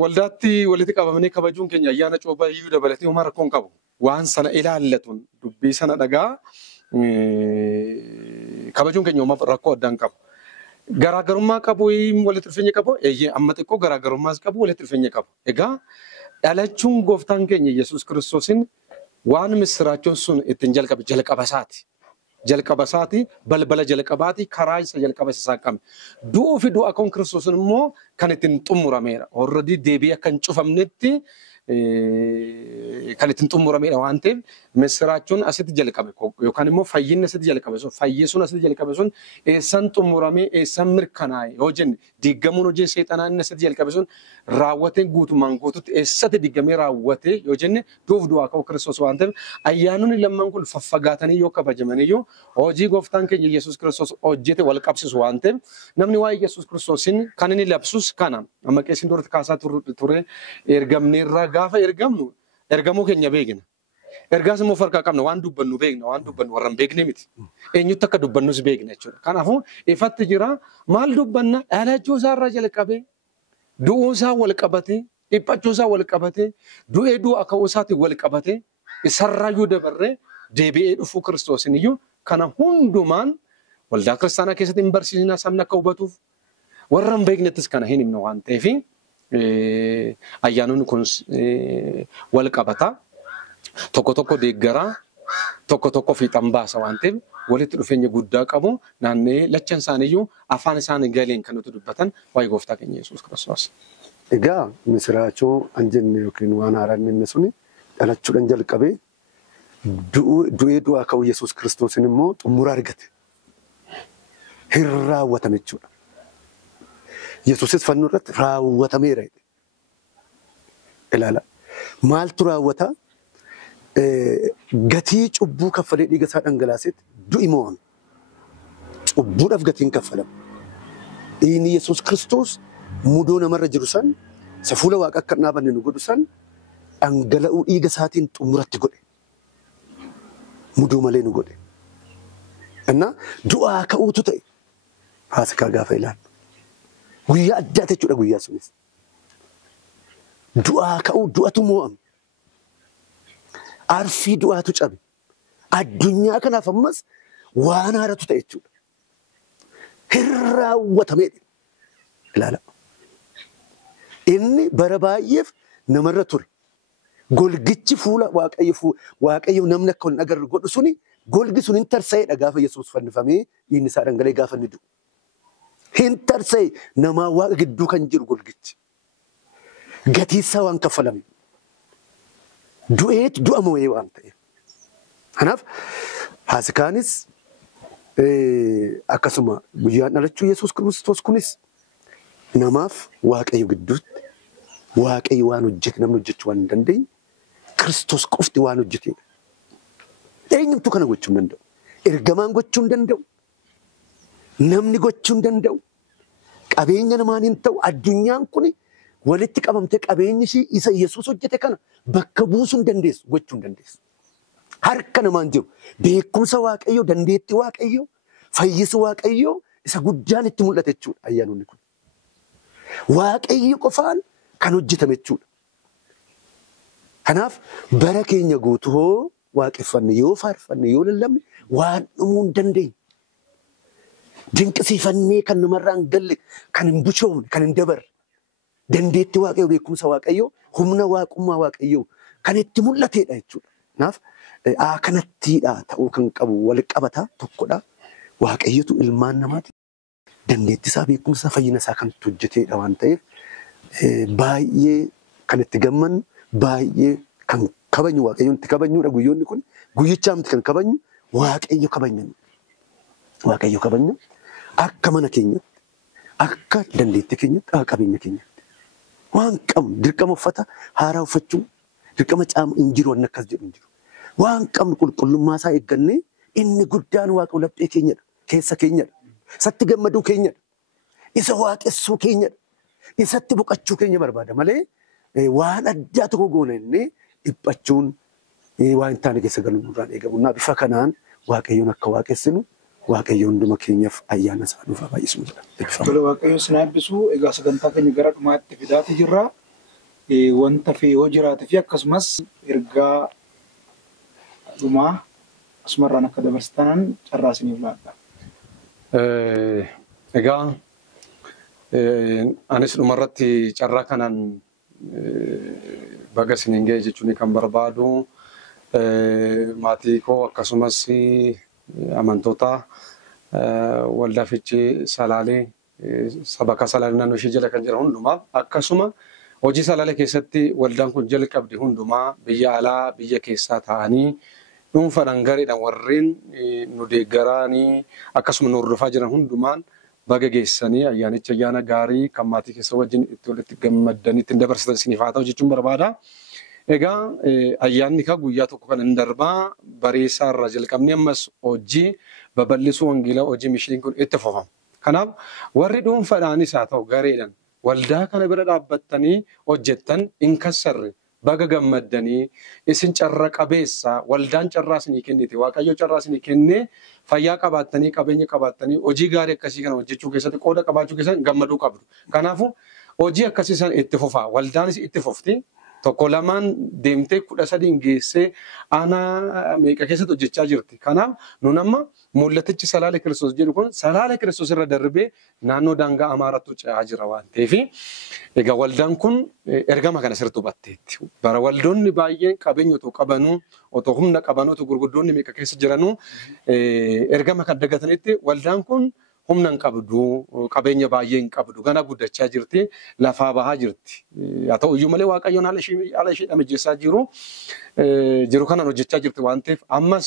waldaatti walitti qabamanii kabajuun keenya ayyaana cuubaa iyyuu dabalatee homaa rakkoon qabu. Waan sana ilaallatuun dubbii sana dhagaa kabajuun keenya homaa rakkoo addaan qabu. Garaagarummaa qabu walitti dhufeenya qabu amma xiqqoo garaagarummaas qabu walitti dhufeenya qabu. Egaa dhalachuun gooftaan keenya Yesuus Kiristoosiin waan misiraachoon sun ittiin jalqaba isaati balbala jalqabaati karaa isa jalqaba isaa qabne. Du'uu fi du'a ka'uun Kiristoosiin immoo kan ittiin xumurameera. Already deebii akka hin cufamnetti kan ittiin xumurameera waan ta'eef misiraachoon asitti jalqabe yookaan immoo fayyinni asitti jalqabe sun fayyisuun asitti jalqabe sun eessan xumuramee eessan mirkanaa'e yoo jenne diigamuun hojii seexanaa inni asitti jalqabe sun raawwatee guutumaan guututti eessatti diigamee raawwatee yoo jenne du'uuf du'aa ka'uu Kiristoos waan ta'eef ayyaanonni lamman kun faffagaatanii yoo kabajamaniyyuu hojii gooftaan keenya Yesuus Kiristoos hojjete wal qabsiisu waan ta'eef namni waa'ee Yesuus Kiristoosiin kan inni labsus kana amma qeessiin duratti kaasaa ture ergamneerraa gaafa ergamnu ergamuu keenya beekna. ergaas immoo farqa qabna waan dubbannu beekna waan dubbannu warran beekne miti. Eenyutti akka dubbannus beekna jechuudha. Kanaafuu ifatti jira maal dubbanna dhalachuu isaarraa jalqabee du'uu isaa wal qabatee dhiphachuu isaa wal qabatee du'ee du'a ka'uu isaatiin wal qabatee isarraayyuu dabarree deebi'ee dhufuu Kiristoosin iyyuu kana hundumaan waldaa kiristaanaa keessatti hin barsiisna sabni akka hubatuuf warra hin beeknettis kana hin himna waan ta'eef ayyaanonni kun wal qabata tokko deeggaraa tokko fiixan baasa waan ta'eef walitti dhufeenya guddaa qabu naannee lachan isaaniiyyuu afaan isaanii galeen kan nuti dubbatan waa'ee gooftaa keenya Yesuus Kiristoos. Egaa misiraachoo an jenne yookiin waan haaraan inni suni dhalachuudhaan jalqabee du'ee du'aa ka'uu Yesuus Kiristoosin immoo xumura argate. Hin raawwatame jechuudha. Yesuusis fannoo irratti raawwatameera. Ilaala. Maaltu raawwata? Gatii cubbuu kaffalee dhiiga isaa dhangalaasetti du'i mo'ame. Cubbuudhaaf gatiin kaffalama. Dhiigni Yesuus Kiristoos mudoo namarra jiru san isa fuula waaqa akka dhaabanne nu godhu san dhangala'uu dhiiga isaatiin xumuratti godhe. Mudoo malee nu godhe. Innaa du'aa ka'uutu ta'e. Faasikaa gaafa ilaallu. Guyyaa addaa jechuudha guyyaa sunis. Du'aa ka'uu du'atu mo'ame. Arfii du'aatu cabe. Addunyaa kanaaf ammas waan haaratu ta'e jechuudha. Hin raawwatamee ilaala. Inni bara baay'eef namarra ture. Golgichi fuula waaqayyo namni akka hin agarre godhu suni golgi sun hin tarsa'eedha gaafa Yesuus fannifamee dhiigni isaa dhangala'ee gaafa inni du'u. Hin tarsa'e namaa waaqa gidduu kan jiru golgichi. Gatiisaa waan kaffalame. Du'eet du'a mo'ee waan ta'eef. Kanaaf Faasikaanis akkasuma guyyaan dhalachuu Yesuus Kiristoos kunis namaaf waaqayyo gidduutti waaqayyo waan hojjete namni hojjechuu waan hin dandeenye Kiristoos qofti waan hojjetedha. Eenyumtu kana gochuu hin danda'u. Ergamaan gochuu hin danda'u. Namni gochuu hin danda'u. Qabeenya namaan hin ta'u. Addunyaan kun walitti qabamtee qabeenyi ishii isa Yesuus hojjete kana bakka buusuu hin dandeessu gochuu hin dandeessu. Harka namaan jiru beekumsa waaqayyoo dandeettii waaqayyoo fayyisuu waaqayyoo isa guddaan itti mul'ate jechuudha ayyaanonni kun. Waaqayyo qofaan kan hojjetame jechuudha. Kanaaf bara keenya guutuu hoo waaqeffanne yoo faarfanne yoo lallabne waan dhumuu hin dandeenye. Dinqisiifannee kan namarraa hin galle kan hin bushoofne kan hin dabarre. Dandeettii waaqayyoo beekumsa waaqayyoo humna waaqummaa waaqayyoo kan itti mul'atedha jechuudha. Kanaaf kanattiidha ta'uu kan qabu wal qabata tokkodha. Waaqayyotu ilmaan namaati. Dandeettii isaa beekumsa fayyina isaa kan hojjetedha waan ta'eef baay'ee kan itti gammannu baay'ee kan kabajnu waaqayyoon itti kabajnuudha guyyoonni kun guyyichaa miti kan kabajnu waaqayyo kabajnu. Waaqayyo kabajnu akka mana keenyatti akka dandeettii keenyatti akka qabeenya keenyatti waan qabnu dirqama uffata haaraa uffachuu dirqama caama hin jiru waan akkas jedhu hin jiru. Waan qabnu qulqullummaa isaa eeggannee inni guddaan waaqa laphee keenyadha keessa keenyadha. Isatti gammaduu keenyadha. Isa waaqessuu keenyadha. Isatti boqachuu keenya barbaada malee waan addaa tokko goona innee dhiphachuun waan hin taane keessa galuun nurraan eegamu. Bifa kanaan waaqayyoon akka waaqessinu waaqayyoon hunduma keenyaaf ayyaana isaa nuuf baay'isu jedha. Waaqayyoon sin eebbisu egaa sagantaa keenya gara dhumaatti fidaati jirra. Wanta fi yoo jiraate fi akkasumas ergaa dhumaa asumarraan akka dabarsitan carraa isiniif laadha. Egaa anis dhumarratti carraa kanaan baga isiniin ga'e jechuun kan barbaadu maatii koo akkasumas amantoota waldaa fiichee Salaalee sabaka Salaalee naannoo ishee jala kan jiran hundumaaf akkasuma hojii Salaalee keessatti waldaan kun jalqabde hundumaa biyya alaa biyya keessaa ta'anii dhuunfaadhaan gareedhaan warreen nu deeggaranii akkasuma nu hordofaa jiran hundumaan baga geessanii ayyaanicha ayyaana gaarii kan maatii keessa wajjin itti walitti gammaddanii ittiin dabarsitan isiniif haa ta'u jechuun barbaada. Egaa ayyaanni kaa guyyaa tokko kan hin darbaa bareessaa irraa jalqabnee ammas hojii babal'isuu wangeelaa hojii mishiniin kun itti fufama. Kanaaf warri dhuunfaadhaanis haa ta'u gareedhaan waldaa kana bira dhaabbattanii hojjettan hin kassarre baga gammaddanii isin carra qabeessa waldaan carraa isinii kennite waaqayyo carraa isinii kennee fayyaa qabaattanii qabeenya qabaattanii hojii gaarii akkasii kana hojjechuu keessatti qooda qabaachuu keessatti gammaduu qabdu. Kanaafuu hojii akkasii san itti fufaa waldaanis itti fufti. Tokko lamaan deemtee 13 geessee ana meeqa keessatti hojjechaa jirti. Kanaaf nun amma mul'atichi salaala Kiristoos jedhu kun salaala Kiristoos irra darbee naannoo daangaa Amaaraatti ce'aa jira waan ta'eef egaa waldaan kun ergama kana sirriitti hubatteetti. Bara waldoonni baay'een qabeenya otoo qabanuu otoo humna qabanuu otoo gurguddoonni meeqa keessa jiranuu ergama kan dagatanitti waldaan kun humna hin qabdu qabeenya baay'ee hin qabdu gana guddachaa jirti lafaa bahaa jirti. Haa ta'u iyyuu malee waaqayyoon haala ishee mijeessaa jiru kanaan hojjechaa jirti waan ta'eef ammas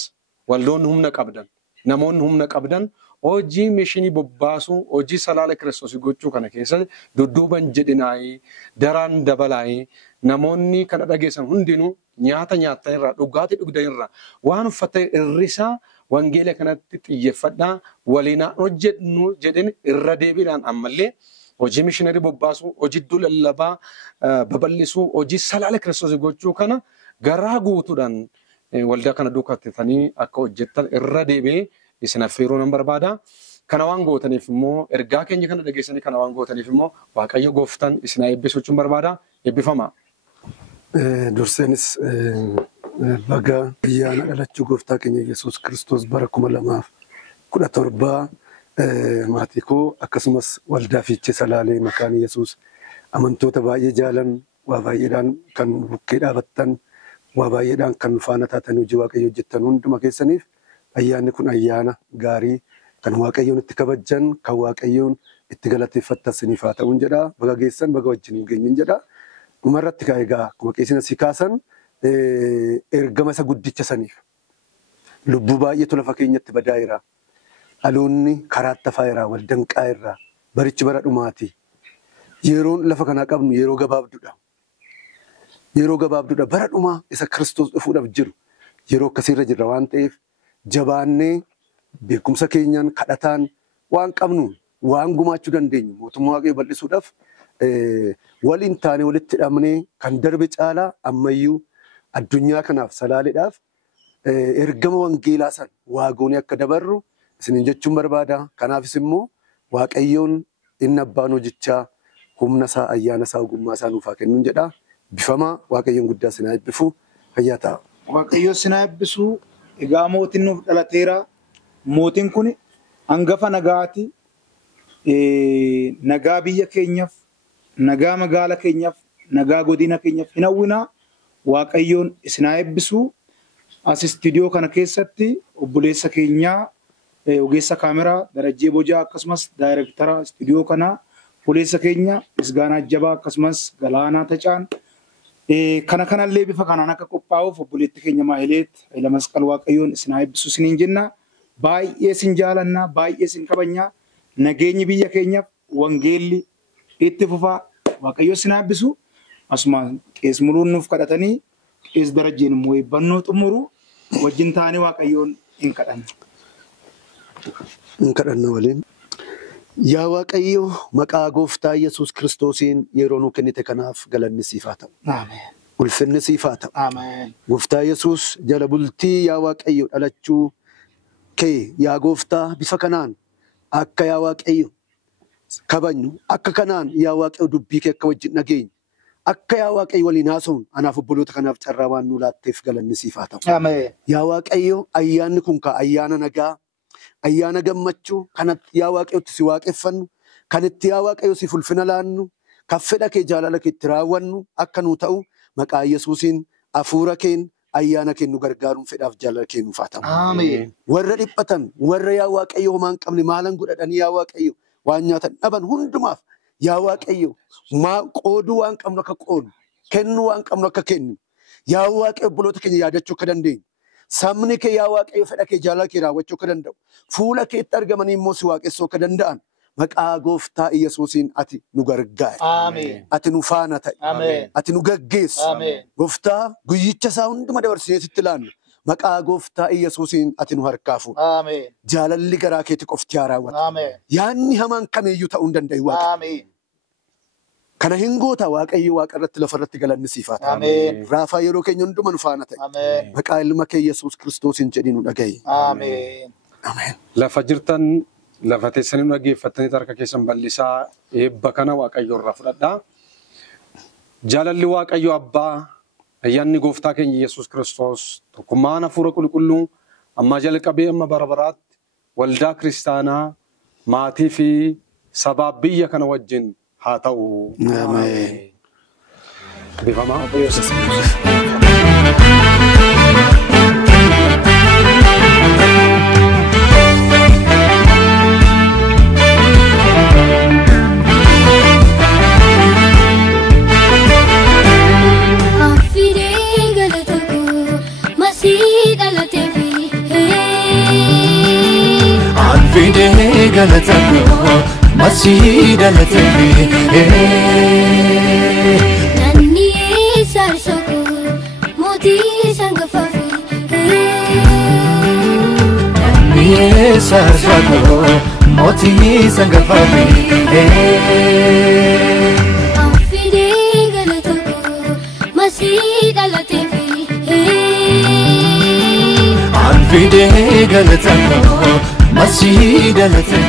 waldoonni humna qabdan namoonni humna qabdan hojii mishinii bobbaasuu hojii salaala Kiristoos gochuu kana keessatti dudduuban jedhinaayii daraan dabalaayii namoonni kana dhageessan hundinuu nyaata nyaatan irraa dhugaatii dhugdan irraa waan uffata irrisaa wangeela kanatti xiyyeeffadhaa waliin hojjennu jedhin irra deebiidhaan ammallee hojii mishiinarii bobbaasuu hojii lallabaa babal'isuu hojii salaala Kiristoos gochuu kana garaa guutuudhaan waldaa kana duukattanii akka hojjettan irra deebi'ee isin affeeruu nan barbaada. Kana waan gootaniif immoo ergaa keenya kana dhageessanii kana waan gootaniif immoo waaqayyo gooftaan isin eebbisuu jechuun barbaada. Eebbifama. Durseenis baga ayyaana dhalachuu gooftaa keenya Yesuus Kiristoos bara 2017 maatii koo akkasumas waldaa fiichee salaalee maqaan Yesuus amantoota baay'ee jaalan waa baay'eedhaan kan bukkee dhaabattan waa baay'eedhaan kan faana taatan hojii waaqayyo hojjettan hunduma keessaniif ayyaanni kun ayyaana gaarii kan waaqayyoon itti kabajjan kan waaqayyoon itti galateeffattan isiniif haa ta'uun jedha baga geessan baga wajjin geenyeen jedha dhumarratti kaa egaa akkuma qeessina si kaasan ergama isa guddicha saniif lubbuu baay'eetu lafa keenyatti badaa jira dhaloonni karaatti hafaa jira waldanqaa irraa barichi bara dhumaati yeroon lafa kanaa qabnu yeroo gabaabduudha bara dhumaa isa Kiristoos dhufuudhaaf jiru yeroo akkasiirra jirra waan ta'eef jabaannee beekumsa keenyaan kadhataan waan qabnu waan gumaachuu dandeenyu mootummaa waaqayyoo bal'isuudhaaf waliin taane walitti hidhamnee kan darbe caalaa ammayyuu addunyaa kanaaf salaaleedhaaf ergama wangeelaa san waagoonii akka dabarru isinin jechuun barbaada. Kanaafis immoo waaqayyoon inni abbaan hojichaa humna isaa ayyaana isaa ogummaa isaa nuuf haa kennuun jedha. Bifamaa waaqayyoon guddaa sinaa eebbisu fayyaa ta'a. Waaqayyo sinaa eebbisu egaa mootiin nuuf dhalateera. Mootiin kun hangafa nagaati. Nagaa biyya keenyaaf, nagaa magaala keenyaaf, nagaa godina keenyaaf hin hawwinaa. Waaqayyoon isinaa eebbisu as istiidiyoo kana keessatti obboleessa keenyaa ogeessa kaameraa Darajjee Bojaa akkasumas daayirektara istiidiyoo kanaa obboleessa keenya Misgaanaa Jabaa akkasumas Galaanaa Tacaan kanallee bifa kanaan akka qophaa'uuf obboleetti keenya Maahileet Hayila Masqal Waaqayyoon isinaa eebbisu isiniin jenna. Baay'ee isin jaalannaa baay'ee isin kabajnaa nageenyi biyya keenyaaf wangeelli itti fufaa Waaqayyo isinaa eebbisu. Asuma qees muluun nuuf kadhatanii qees Darajjeen immoo eebbannoo xumuru wajjin taanii waaqayyoon hin kadhanna. Hin kadhanna waliin. Yaa Waaqayyo maqaa gooftaa Yesuus Kiristoosiin yeroo nuu kennite kanaaf galanni siif haa ta'u. Ameen. Ulfinni siif haa ta'u. Ameen. Gooftaa Yesuus jala bultii yaa Waaqayyo dhalachuu kee yaa gooftaa bifa kanaan akka yaa Waaqayyo kabajnu akka kanaan yaa Waaqayyo dubbii kee akka wajjin dhageenyu. Akka yaa Waaqayyo waliin haasa'uun anaaf obboloota kanaaf carraa waan nuu laatteef galanni siif haa ta'u. Ameen. Yaa Waaqayyo ayyaanni kun ka ayyaana nagaa ayyaana gammachuu kanatti yaa Waaqayyotti si waaqeffannu kanitti yaa Waaqayyo si ulfina laannu kan fedha kee jaalala kee itti raawwannu akka nuu ta'u maqaa Yesuusiin hafuura keen ayyaana kee nu gargaaruun fedhaaf jaalala kee nuuf haa ta'u. Ameen. Warra dhiphatan warra yaa Waaqayyo homaa hin qabne maalan godhadhanii yaa Waaqayyo waan nyaatan dhaban hundumaaf yaa Waaqayyo qooduu waan qabnu akka qoodnu kennuu waan qabnu akka kennu yaa Waaqayyo obboloota keenya yaadachuu akka dandeenyu sabni kee yaa Waaqayyo fedha kee jaalala kee raawwachuu akka danda'u fuula keetti argamanii immoo si waaqessuu akka danda'an maqaa gooftaa Yesuusiin ati nu gargaari. Ameen. Ati nu faana ta'i. Ameen. Ati nu gaggeessi. Ameen. Gooftaa guyyicha isaa hunduma dabarsinee sitti laannu maqaa gooftaa Yesuusiin ati nu harkaa fuudhu. Ameen. Jaalalli garaa keetti qofti haa raawwatu. Ameen. Yaanni hamaan kamiiyyuu ta'uu hin danda'u Waaqayyo. Ameen. Kana hin goota Waaqayyo Waaqa irratti lafa irratti galanni siif haa ta'u. Ameen. Raafaa yeroo keenya hundumaa nu faana ta'e. Ameen. Maqaa ilma kee Yesuus Kiristoosiin jedhii nu dhaga'i. Ameen. Ameen. Lafa jirtan lafa teessanii nu dhaggeeffattanii harka keessan bal'isaa eebba kana Waaqayyo irraa fudhadhaa. Jaalalli Waaqayyo Abbaa ayyaanni Gooftaa keenya Yesuus Kiristoos tokkummaan Hafuura Qulqulluu amma jalqabee amma bara baraatti waldaa kiristaanaa maatii fi sabaa biyya kana wajjin haa ta'u. Ameen. Bifamaa. Fide galatako masih dalate Nani sarsoko moti sangfafi Nani sarsoko moti sangfafi Afide galatako masih dalate Fide galatako masih dalate